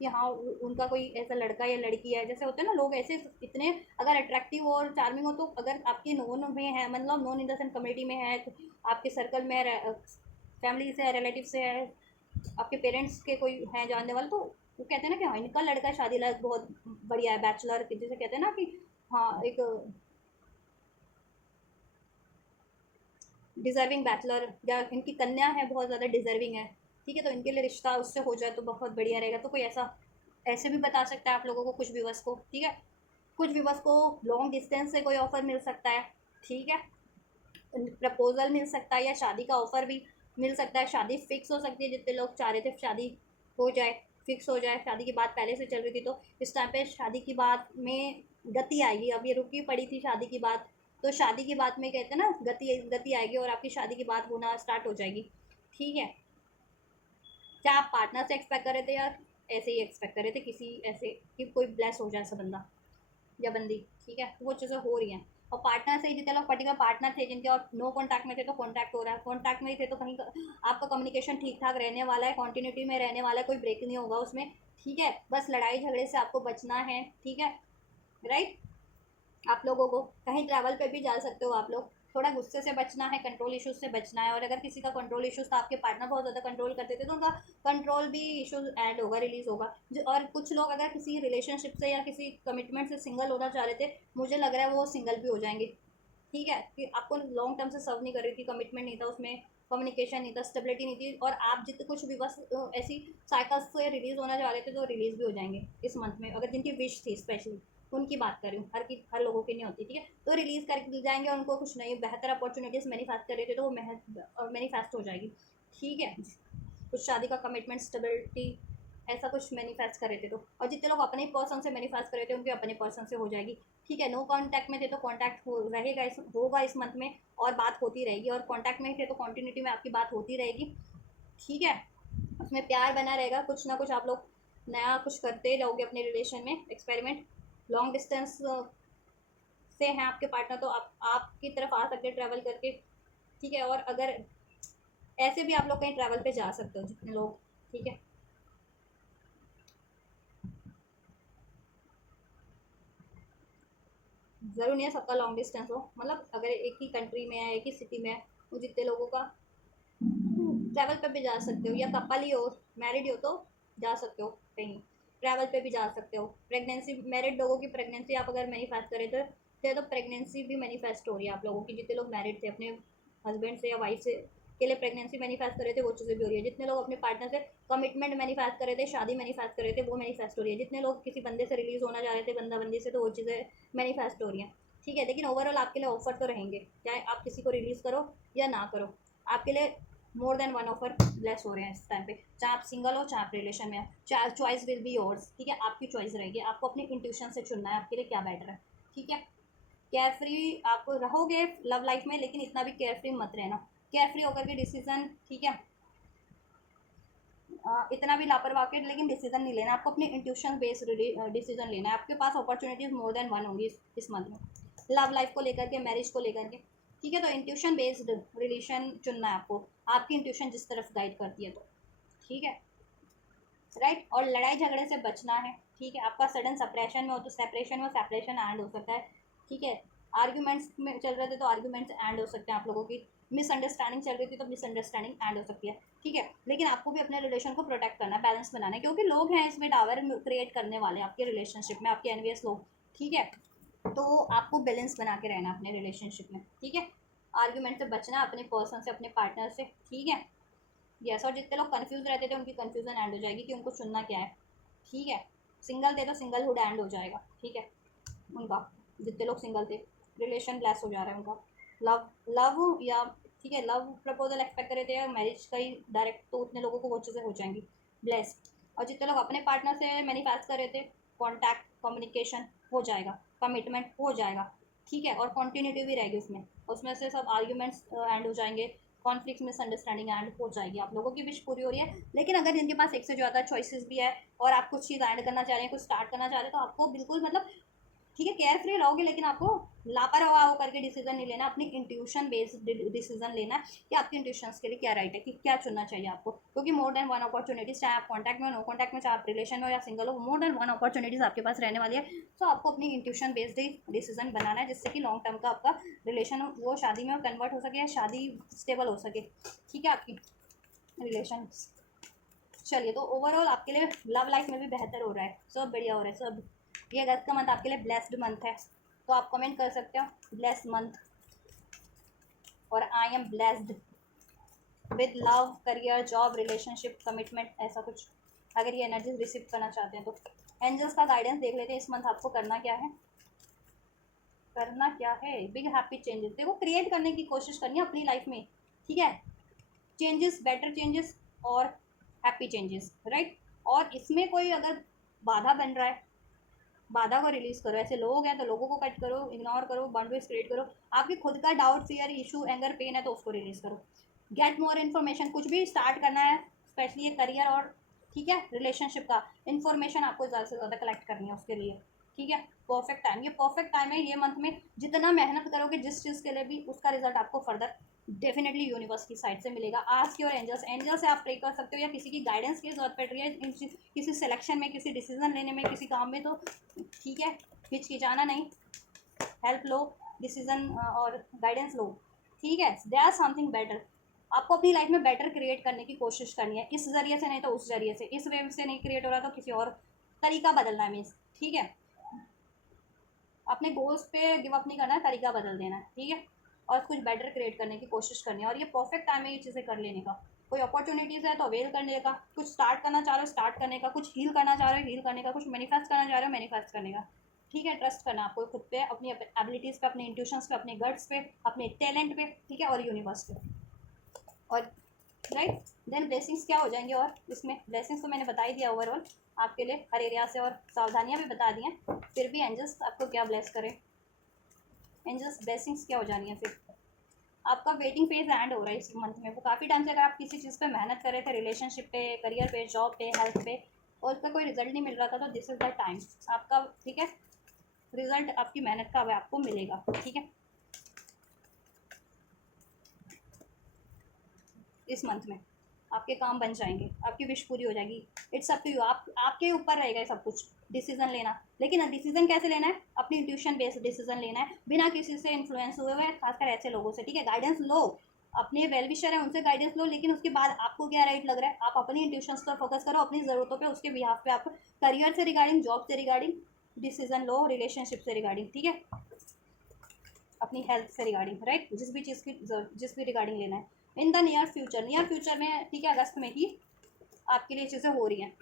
कि हाँ उनका कोई ऐसा लड़का या लड़की है, जैसे होते हैं ना लोग ऐसे इतने अगर अट्रैक्टिव और चार्मिंग हो, तो अगर आपकी नोन में है, मतलब known in the sense community में है, तो आपके सर्कल में फैमिली से है, रिलेटिव से है, आपके पेरेंट्स के कोई हैं जानने वाले, तो वो कहते हैं ना कि हाँ इनका लड़का शादी लायक बहुत बढ़िया है, बैचलर जिसे कहते हैं ना कि हाँ एक डिजर्विंग बैचलर, या इनकी कन्या है बहुत ज़्यादा डिजर्विंग है, ठीक है, तो इनके लिए रिश्ता उससे हो जाए तो बहुत बढ़िया रहेगा। तो कोई ऐसा ऐसे भी बता सकता है आप लोगों को, कुछ व्यूवर्स को, ठीक है। कुछ व्यूवर्स को लॉन्ग डिस्टेंस से कोई ऑफर मिल सकता है, ठीक है। प्रपोजल मिल सकता है, या शादी का ऑफर भी मिल सकता है, शादी फिक्स हो सकती है, जितने लोग चाह रहे थे शादी हो जाए, फिक्स हो जाए, शादी की बात पहले से चल रही थी, तो इस टाइम पे शादी की बात में गति आएगी। अब ये रुकी पड़ी थी शादी की बात, तो शादी की बात में कहते हैं ना गति गति आएगी, और आपकी शादी की बात होना स्टार्ट हो जाएगी, ठीक है। क्या आप पार्टनर से एक्सपेक्ट कर रहे थे, या ऐसे ही एक्सपेक्ट कर रहे थे किसी ऐसे कि कोई ब्लेस हो जाए ऐसा बंदा या बंदी, ठीक है, तो वो चीज़ें हो रही हैं। और पार्टनर से जितने लोग पर्टिकुलर पार्टनर थे जिनके और नो कॉन्टैक्ट में थे, तो कॉन्टैक्ट हो रहा है, कॉन्टैक्ट में ही थे तो कहीं आपका कम्युनिकेशन ठीक ठाक रहने वाला है, कॉन्टीन्यूटी में रहने वाला है, कोई ब्रेक नहीं होगा उसमें, ठीक है। बस लड़ाई झगड़े से आपको बचना है, ठीक है, राइट। आप लोगों को कहीं ट्रैवल पे भी जा सकते हो आप लोग, थोड़ा गुस्से से बचना है, कंट्रोल इश्यूज से बचना है। और अगर किसी का कंट्रोल इश्यूज था, आपके पार्टनर बहुत ज़्यादा कंट्रोल करते थे, तो उनका कंट्रोल भी इश्यूज एंड होगा, रिलीज होगा। और कुछ लोग अगर किसी रिलेशनशिप से या किसी कमिटमेंट से सिंगल होना चाह रहे थे, मुझे लग रहा है वो सिंगल भी हो जाएंगे। ठीक है, कि आपको लॉन्ग टर्म से सर्व नहीं कर रही थी, कमिटमेंट नहीं था उसमें, कम्युनिकेशन नहीं था, स्टेबिलिटी नहीं थी, और आप जितने कुछ भी बस ऐसी साइकिल्स से रिलीज होना चाह रहे थे, तो रिलीज भी हो जाएंगे इस मंथ में। अगर जिनकी विश थी स्पेशली, उनकी बात कर रही हूँ, हर लोगों की नहीं होती, ठीक है, तो रिलीज कर जाएंगे। उनको कुछ नई बेहतर अपॉर्चुनिटीज़ मैनिफेस्ट कर रहे थे, तो वो मैनिफेस्ट हो जाएगी। ठीक है, कुछ शादी का कमिटमेंट, स्टेबिलिटी, ऐसा कुछ मैनिफेस्ट कर रहे थे, तो और जितने लोग अपने पर्सन से मैनिफेस्ट कर रहे थे, उनके अपने पर्सन से हो जाएगी। ठीक है, नो कांटेक्ट में थे तो कांटेक्ट रहेगा, होगा इस मंथ में, और बात होती रहेगी। और कांटेक्ट में थे तो कंटिन्यूटी में आपकी बात होती रहेगी। ठीक है, उसमें प्यार बना रहेगा, कुछ ना कुछ आप लोग नया कुछ करते रहोगे अपने रिलेशन में, एक्सपेरिमेंट। लॉन्ग डिस्टेंस से हैं आपके पार्टनर, तो आपकी तरफ आ सकते हैं ट्रैवल करके। ठीक है, और अगर ऐसे भी आप लोग कहीं ट्रैवल पे जा सकते हो जितने लोग। ठीक है, ज़रूर नहीं है सबका लॉन्ग डिस्टेंस हो, मतलब अगर एक ही कंट्री में है, एक ही सिटी में है, तो जितने लोगों का ट्रैवल पे भी जा सकते हो, या कपल ही हो, मैरिड हो, तो जा सकते हो कहीं ट्रैवल पे भी जा सकते हो। प्रेगनेंसी, मैरिड लोगों की प्रेगनेंसी आप अगर मैनिफेस्ट करें तो प्रेगनेंसी भी मैनिफेस्ट हो रही है आप लोगों की। जितने लोग मैरिड थे, अपने हस्बैंड से या वाइफ से के लिए प्रेगनेंसी मैनिफेस्ट करे थे, वो चीज़ें भी हो रही है। जितने लोग अपने पार्टनर से कमिटमेंट मैनिफेस्ट करे थे, शादी मैनिफेस्ट करे थे, वो मैनिफेस्ट हो रही है। जितने लोग किसी बंदे से रिलीज होना चाह रहे थे, बंदा बंदी से, तो वो चीज़ें मैनिफेस्ट हो रही हैं। ठीक है, लेकिन ओवरऑल आपके लिए ऑफर तो रहेंगे, चाहे आप किसी को रिलीज़ करो या ना करो, आपके लिए more than one offer bless हो रहे हैं इस टाइम पे। चाहे आप सिंगल हो, चाहे आप रिलेशन में हो, चाहे चॉइस विल बी योर्स। ठीक है, आपकी चॉइस रहेगी, आपको अपनी इंट्यूशन से चुनना है आपके लिए क्या बेटर है। ठीक है, केयर फ्री आप रहोगे लव लाइफ में, लेकिन इतना भी केयर फ्री मत रहना। केयर फ्री होकर के डिसीजन, ठीक है, इतना भी लापरवाह के लेकिन डिसीजन नहीं लेना, आपको अपनी इंट्यूशन बेस्ड डिसीजन लेना है। आपके पास अपॉर्चुनिटीज़ मोर देन वन होंगी इस मंथ में, लव लाइफ को लेकर के, मैरिज को लेकर के। ठीक है, तो इंट्यूशन बेस्ड रिलेशन चुनना है आपको, आपकी इंट्यूशन जिस तरफ गाइड करती है तो। ठीक है, राइट, और लड़ाई झगड़े से बचना है। ठीक है, आपका सडन सेपरेशन में हो तो सेपरेशन में सेपरेशन एंड हो सकता है। ठीक है, आर्ग्यूमेंट्स में चल रहे थे तो आर्ग्यूमेंट्स एंड हो सकते हैं आप लोगों की, मिसअंडरस्टैंडिंग चल रही थी तो मिसअंडरस्टैंडिंग एंड हो सकती है। ठीक है, लेकिन आपको भी अपने रिलेशन को प्रोटेक्ट करना है, बैलेंस बनाना है, क्योंकि लोग हैं इसमें टावर क्रिएट करने वाले आपके रिलेशनशिप में, आपके एनवियस लोग। ठीक है, तो आपको बैलेंस बना के रहना अपने रिलेशनशिप में। ठीक है, आर्ग्यूमेंट से बचना अपने पर्सन से, अपने पार्टनर से। ठीक है, यस, और जितने लोग कंफ्यूज रहते थे उनकी कंफ्यूजन एंड हो जाएगी कि उनको चुनना क्या है। ठीक है, सिंगल थे तो सिंगलहुड एंड हो जाएगा। ठीक है, उनका, जितने लोग सिंगल थे, रिलेशन ब्लेस हो जा रहा है उनका। लव लव या ठीक है, लव प्रपोजल एक्सपेक्ट करे थे या मैरिज का ही डायरेक्ट, तो उतने लोगों को वो चीज़ें हो जाएंगी ब्लेस। और जितने लोग अपने पार्टनर से मैनिफेस्ट कर रहे थे, कॉन्टैक्ट, कम्युनिकेशन हो जाएगा, कमिटमेंट हो जाएगा। ठीक है, और कॉन्टीन्यूटी भी रहेगी उसमें, उसमें से सब आर्ग्यूमेंट्स एंड हो जाएंगे, कॉन्फ्लिक्ट, मिसअंडरस्टैंडिंग एंड हो जाएगी। आप लोगों की विश पूरी हो रही है। लेकिन अगर जिनके पास एक से ज़्यादा चॉइसेस भी है और आप कुछ चीज़ ऐड करना चाह रहे हैं, कुछ स्टार्ट करना चाह रहे हैं, तो आपको बिल्कुल मतलब ठीक है केयर फ्री रहोगे, लेकिन आपको लापरवाह होकर के डिसीजन नहीं लेना, अपनी इंट्यूशन बेस्ड डिसीजन लेना है कि आपकी इंट्यूशंस के लिए क्या राइट है, कि क्या चुनना चाहिए आपको। क्योंकि मोर देन वन अपॉर्चुनिटीज, चाहे आप कॉन्टैक्ट में हो, नो कॉन्टैक्ट में, चाहे आप रिलेशन में हो या सिंगल हो, मोर देन वन अपॉर्चुनिटीज आपके पास रहने वाली है। तो आपको अपनी इंट्यूशन बेस्ड ही डिसीजन बनाना है, जिससे कि लॉन्ग टर्म का आपका रिलेशन वो शादी में कन्वर्ट हो सके या शादी स्टेबल हो सके। ठीक है, आपकी रिलेशन। चलिए, तो ओवरऑल आपके लिए लव लाइफ में भी बेहतर हो रहा है, सब बढ़िया हो रहा है सब। ये अगस्त का मंथ आपके लिए ब्लेस्ड मंथ है, तो आप कमेंट कर सकते हो ब्लेस्ड मंथ, और I am blessed with love, career, job, relationship, commitment, ऐसा कुछ अगर ये एनर्जी रिसीव करना चाहते हैं तो। एंजल्स का गाइडेंस देख लेते हैं इस मंथ आपको करना क्या है। करना क्या है, बिग हैप्पी चेंजेस देखो क्रिएट करने की कोशिश करनी है अपनी लाइफ में। ठीक है, चेंजेस, बेटर चेंजेस और हैप्पी चेंजेस, राइट। और इसमें कोई अगर बाधा बन रहा है, बाधा को रिलीज करो। ऐसे लोग हैं तो लोगों को कट करो, इग्नोर करो, बाउंड्रीज क्रिएट करो। आपकी खुद का doubt, fear, issue, anger, pain है तो उसको रिलीज करो। गेट मोर इन्फॉर्मेशन, कुछ भी स्टार्ट करना है, स्पेशली ये करियर और ठीक है रिलेशनशिप का इन्फॉर्मेशन आपको ज़्यादा से ज़्यादा कलेक्ट करनी है उसके लिए। ठीक है, परफेक्ट टाइम, ये परफेक्ट टाइम है ये मंथ में। जितना मेहनत करोगे जिस चीज़ के लिए भी, उसका रिजल्ट आपको फर्दर डेफिनेटली यूनिवर्स की साइड से मिलेगा। आज की और एंजल्स, एंजल से आप प्रे कर सकते हो, या किसी की गाइडेंस की जरूरत पड़ रही है किसी सिलेक्शन में, किसी डिसीजन लेने में, किसी काम में, तो ठीक है हिचकिचाना नहीं, हेल्प लो, डिसीजन और गाइडेंस लो, ठीक है, दे आर समथिंग बेटर। आपको अपनी लाइफ में बेटर क्रिएट करने की कोशिश करनी है, इस जरिए से नहीं तो उस जरिए से, इस वे से नहीं क्रिएट हो रहा तो किसी और तरीका बदलना है मीन्स, ठीक है। अपने गोल्स पे गिव अप नहीं करना है, तरीका बदल देना है, ठीक है, और कुछ बेटर क्रिएट करने की कोशिश करनी है। और ये परफेक्ट टाइम है ये चीज़ें कर लेने का। कोई अपॉर्चुनिटीज़ है तो अवेल करने का, कुछ स्टार्ट करना चाह रहे हो स्टार्ट करने का, कुछ हील करना चाह रहे हो हील करने का, कुछ मैनिफेस्ट करना चाह रहे हो मैनिफेस्ट करने का, ठीक है। ट्रस्ट करना आपको खुद पे, अपनी एबिलिटीज़ पे, अपने इंट्यूशंस पे, अपने गट्स पे, अपने टैलेंट पे, ठीक है, और यूनिवर्स पे। और राइट देन ब्लेसिंग्स क्या हो जाएंगे, और इसमें ब्लेसिंग्स तो मैंने बता ही दिया ओवरऑल आपके लिए हर एरिया से, और सावधानियां भी बता दी हैं। फिर भी एंजल्स आपको क्या ब्लेस करें, एंजल्स ब्लेसिंग्स क्या हो जानी है फिर। आपका वेटिंग फेज एंड हो रहा है इस मंथ में। वो काफ़ी टाइम से अगर आप किसी चीज़ पे मेहनत कर रहे थे, रिलेशनशिप पे, करियर पे, जॉब पे, हेल्थ पे, और उसका कोई रिजल्ट नहीं मिल रहा था, तो दिस इज द टाइम आपका, ठीक है, रिजल्ट आपकी मेहनत का वह आपको मिलेगा, ठीक है, इस मंथ में आपके काम बन जाएंगे, आपकी विश पूरी हो जाएगी। इट्स अप टू यू, आप आपके ऊपर रहेगा ये सब कुछ डिसीजन लेना। लेकिन डिसीजन कैसे लेना है, अपनी इंट्यूशन बेस्ड डिसीजन लेना है, बिना किसी से इन्फ्लुएंस हुए हुए, खासकर ऐसे लोगों से, ठीक है। गाइडेंस लो, अपने वेल विशर है उनसे गाइडेंस लो, लेकिन उसके बाद आपको क्या राइट लग रहा है, आप अपनी इंट्यूशंस पर फोकस करो, अपनी ज़रूरतों पे, उसके बिहाफ पे आप करियर से रिगार्डिंग, जॉब से रिगार्डिंग डिसीजन लो, रिलेशनशिप से रिगार्डिंग, ठीक है, अपनी हेल्थ से रिगार्डिंग, राइट, जिस भी रिगार्डिंग लेना है इन द नियर फ्यूचर में, ठीक है, अगस्त में ही आपके लिए चीज़ें हो रही हैं,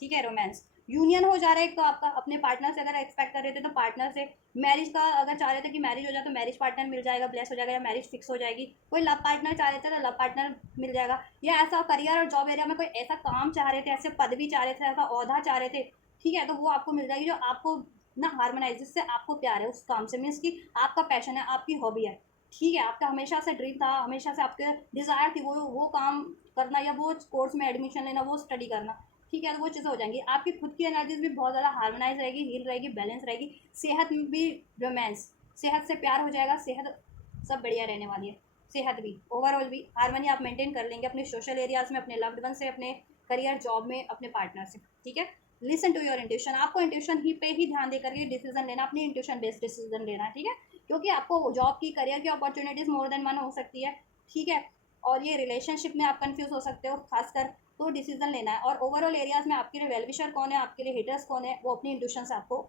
ठीक है। रोमांस यूनियन हो जा रहा है एक तो आपका अपने पार्टनर से, अगर एक्सपेक्ट कर रहे थे तो पार्टनर से, मैरिज का अगर चाह रहे थे कि मैरिज हो जाए तो मैरिज पार्टनर मिल जाएगा, ब्लेस हो जाएगा, या मैरिज फिक्स हो जाएगी। कोई लव पार्टनर चाह रहे थे तो लव पार्टनर मिल जाएगा, या ऐसा करियर और जॉब एरिया में कोई ऐसा काम चाह रहे थे, ऐसे पदवी चाह रहे थे, ऐसा औहदा चाह रहे थे, ठीक है, तो वो आपको मिल जाएगी जो आपको ना हार्मोनाइज, जिससे आपको प्यार है उस काम से, मीन्स कि आपका पैशन है, आपकी हॉबी है, ठीक है, आपका हमेशा से ड्रीम था, हमेशा से आपके डिज़ायर थी वो काम करना, या वो कोर्स में एडमिशन लेना, वो स्टडी करना, ठीक है, तो वो चीज़ें हो जाएंगी। आपकी खुद की एनर्जीज भी बहुत ज़्यादा हार्मोनाइज रहेगी, हील रहेगी, बैलेंस रहेगी। सेहत में भी रोमांस, सेहत से प्यार हो जाएगा, सेहत सब बढ़िया रहने वाली है, सेहत भी, ओवरऑल भी हारमोनी आप मेंटेन कर लेंगे अपने सोशल एरियाज़ में, अपने लव्ड वन से, अपने करियर जॉब में, अपने पार्टनर से, ठीक है। लिसन टू योर इंट्यूशन, आपको इंट्यूशन ही पे ही ध्यान दे करके डिसीजन लेना, अपनी इंट्यूशन बेस्ड डिसीजन लेना है, ठीक है, क्योंकि आपको जॉब की, करियर की अपॉर्चुनिटीज़ मोर देन वन हो सकती है, ठीक है, और ये रिलेशनशिप में आप कंफ्यूज हो सकते हो खासकर, तो डिसीजन लेना है। और ओवरऑल एरियाज़ में आपके लिए वेलविशर कौन है, आपके लिए हेटर्स कौन है, वो अपनी इंट्यूशन से आपको,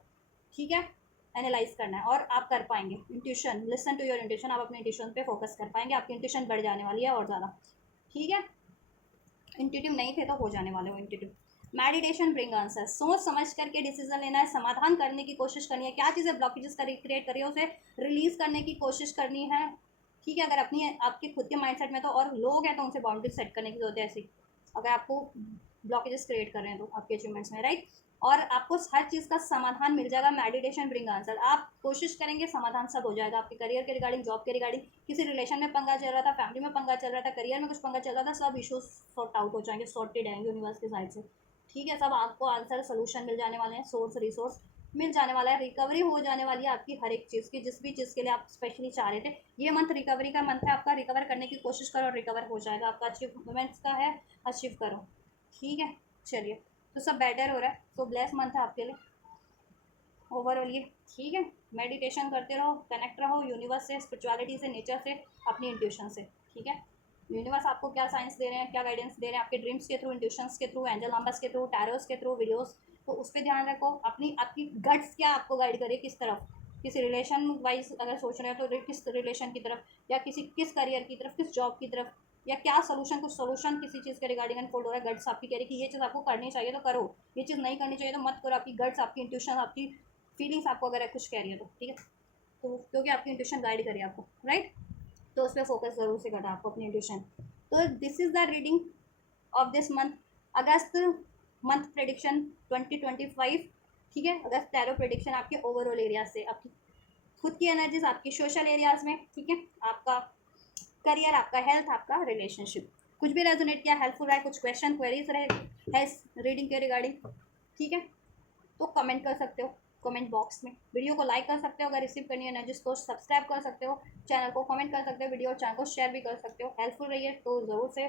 ठीक है, एनालाइज करना है, और आप कर पाएंगे। Intuition, listen to your intuition, आप अपने इंट्यूशन पे फोकस कर पाएंगे, आपकी इंट्यूशन बढ़ जाने वाली है और ज़्यादा, ठीक है। इंट्यूटिव नहीं थे तो हो जाने वाले हो इंट्यूटिव। मेडिटेशन ब्रिंग आंसर, सोच समझ करके डिसीजन लेना है, समाधान करने की कोशिश करनी है, क्या चीज़ें ब्लॉकेजेस क्रिएट करी है उसे रिलीज करने की कोशिश करनी है, ठीक है। अगर अपनी आपके खुद के माइंडसेट में तो, और लोग हैं तो उनसे बाउंड्री सेट करने की जरूरत है ऐसी, अगर आपको ब्लॉकेजेस क्रिएट कर रहे हैं तो आपके अचीवमेंट्स में, राइट। और आपको हर चीज़ का समाधान मिल जाएगा, मेडिटेशन ब्रिंग आंसर, आप कोशिश करेंगे समाधान सब हो जाएगा, आपके करियर के रिगार्डिंग, जॉब के रिगार्डिंग, किसी रिलेशन में पंगा चल रहा था, फैमिली में पंगा चल रहा था, करियर में कुछ पंगा चल रहा था, सब इश्यूज सॉर्ट आउट हो जाएंगे, सॉर्टेड है यूनिवर्स की साइड से, ठीक है। सब आपको आंसर सोल्यूशन मिल जाने वाले हैं, सोर्स रिसोर्स मिल जाने वाला है, रिकवरी हो जाने वाली है आपकी हर एक चीज़ की, जिस भी चीज़ के लिए आप स्पेशली चाह रहे थे। ये मंथ रिकवरी का मंथ है आपका, रिकवर करने की कोशिश करो, रिकवर हो जाएगा आपका, अचीवमेंट्स का है, अचीव करो, ठीक है। चलिए, तो सब बेटर हो रहा है, तो ब्लेस मंथ है आपके लिए ओवरऑल ये, ठीक है। मेडिटेशन करते रहो, कनेक्ट रहो यूनिवर्स से, स्पिरिचुअलिटी से, नेचर से, अपनी इंट्यूशन से, ठीक है। यूनिवर्स आपको क्या साइंस दे रहे हैं, क्या गाइडेंस दे रहे हैं, आपके ड्रीम्स के थ्रू, इंट्यूशंस के थ्रू, एंजल नंबर्स के थ्रू, टैरोस के थ्रू, वीडियोस, तो उस पर ध्यान रखो। अपनी आपकी गट्स क्या आपको गाइड करे, किस तरफ, किसी रिलेशन वाइज अगर सोच रहे हो तो किस रिलेशन की तरफ, या किस करियर की तरफ, किस जॉब की तरफ, या क्या सोल्यूशन, कुछ सोल्यूशन किसी चीज़ के रिगार्डिंग अनफोल्ड हो रहा है, गट्स आपकी कह रही कि ये चीज़ आपको करनी चाहिए तो करो, ये चीज़ नहीं करनी चाहिए तो मत करो, आपकी गट्स, आपकी इंट्यूशन, आपकी फीलिंग्स आपको अगर कुछ कह रही है तो, ठीक है, तो क्योंकि आपकी इंट्यूशन गाइड करे आपको, राइट, तो उस पर फोकस जरूर से करना आपको अपनी इंट्यूशन। तो this is the reading of this month, August month prediction 2025, ठीक है। अगस्त टैरो प्रेडिक्शन आपके ओवरऑल एरिया से, आपकी खुद की एनर्जीज, आपकी सोशल एरियाज में, ठीक है, आपका करियर, आपका हेल्थ, आपका रिलेशनशिप, कुछ भी रेजोनेट किया, हेल्पफुल रहा है, कुछ क्वेश्चन क्वेरीज रहे है इस रीडिंग के रिगार्डिंग, ठीक है, तो कमेंट कर सकते हो कमेंट बॉक्स में, वीडियो को लाइक कर सकते हो, अगर रिसीव करनी है एनर्जीज को सब्सक्राइब कर सकते हो, चैनल को कमेंट कर सकते हो, वीडियो और चैनल को शेयर भी कर सकते हो, हेल्पफुल रही है तो ज़रूर से,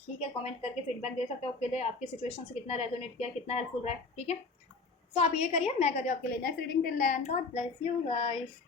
ठीक है, कमेंट करके फीडबैक दे सकते हो आपके लिए, आपकी सिचुएशन से कितना रेजोनेट किया, कितना हेल्पफुल रहा है, ठीक है। तो आप ये करिए, मैं कर रही हूँ आपके लिए next reading, till then God bless you guys.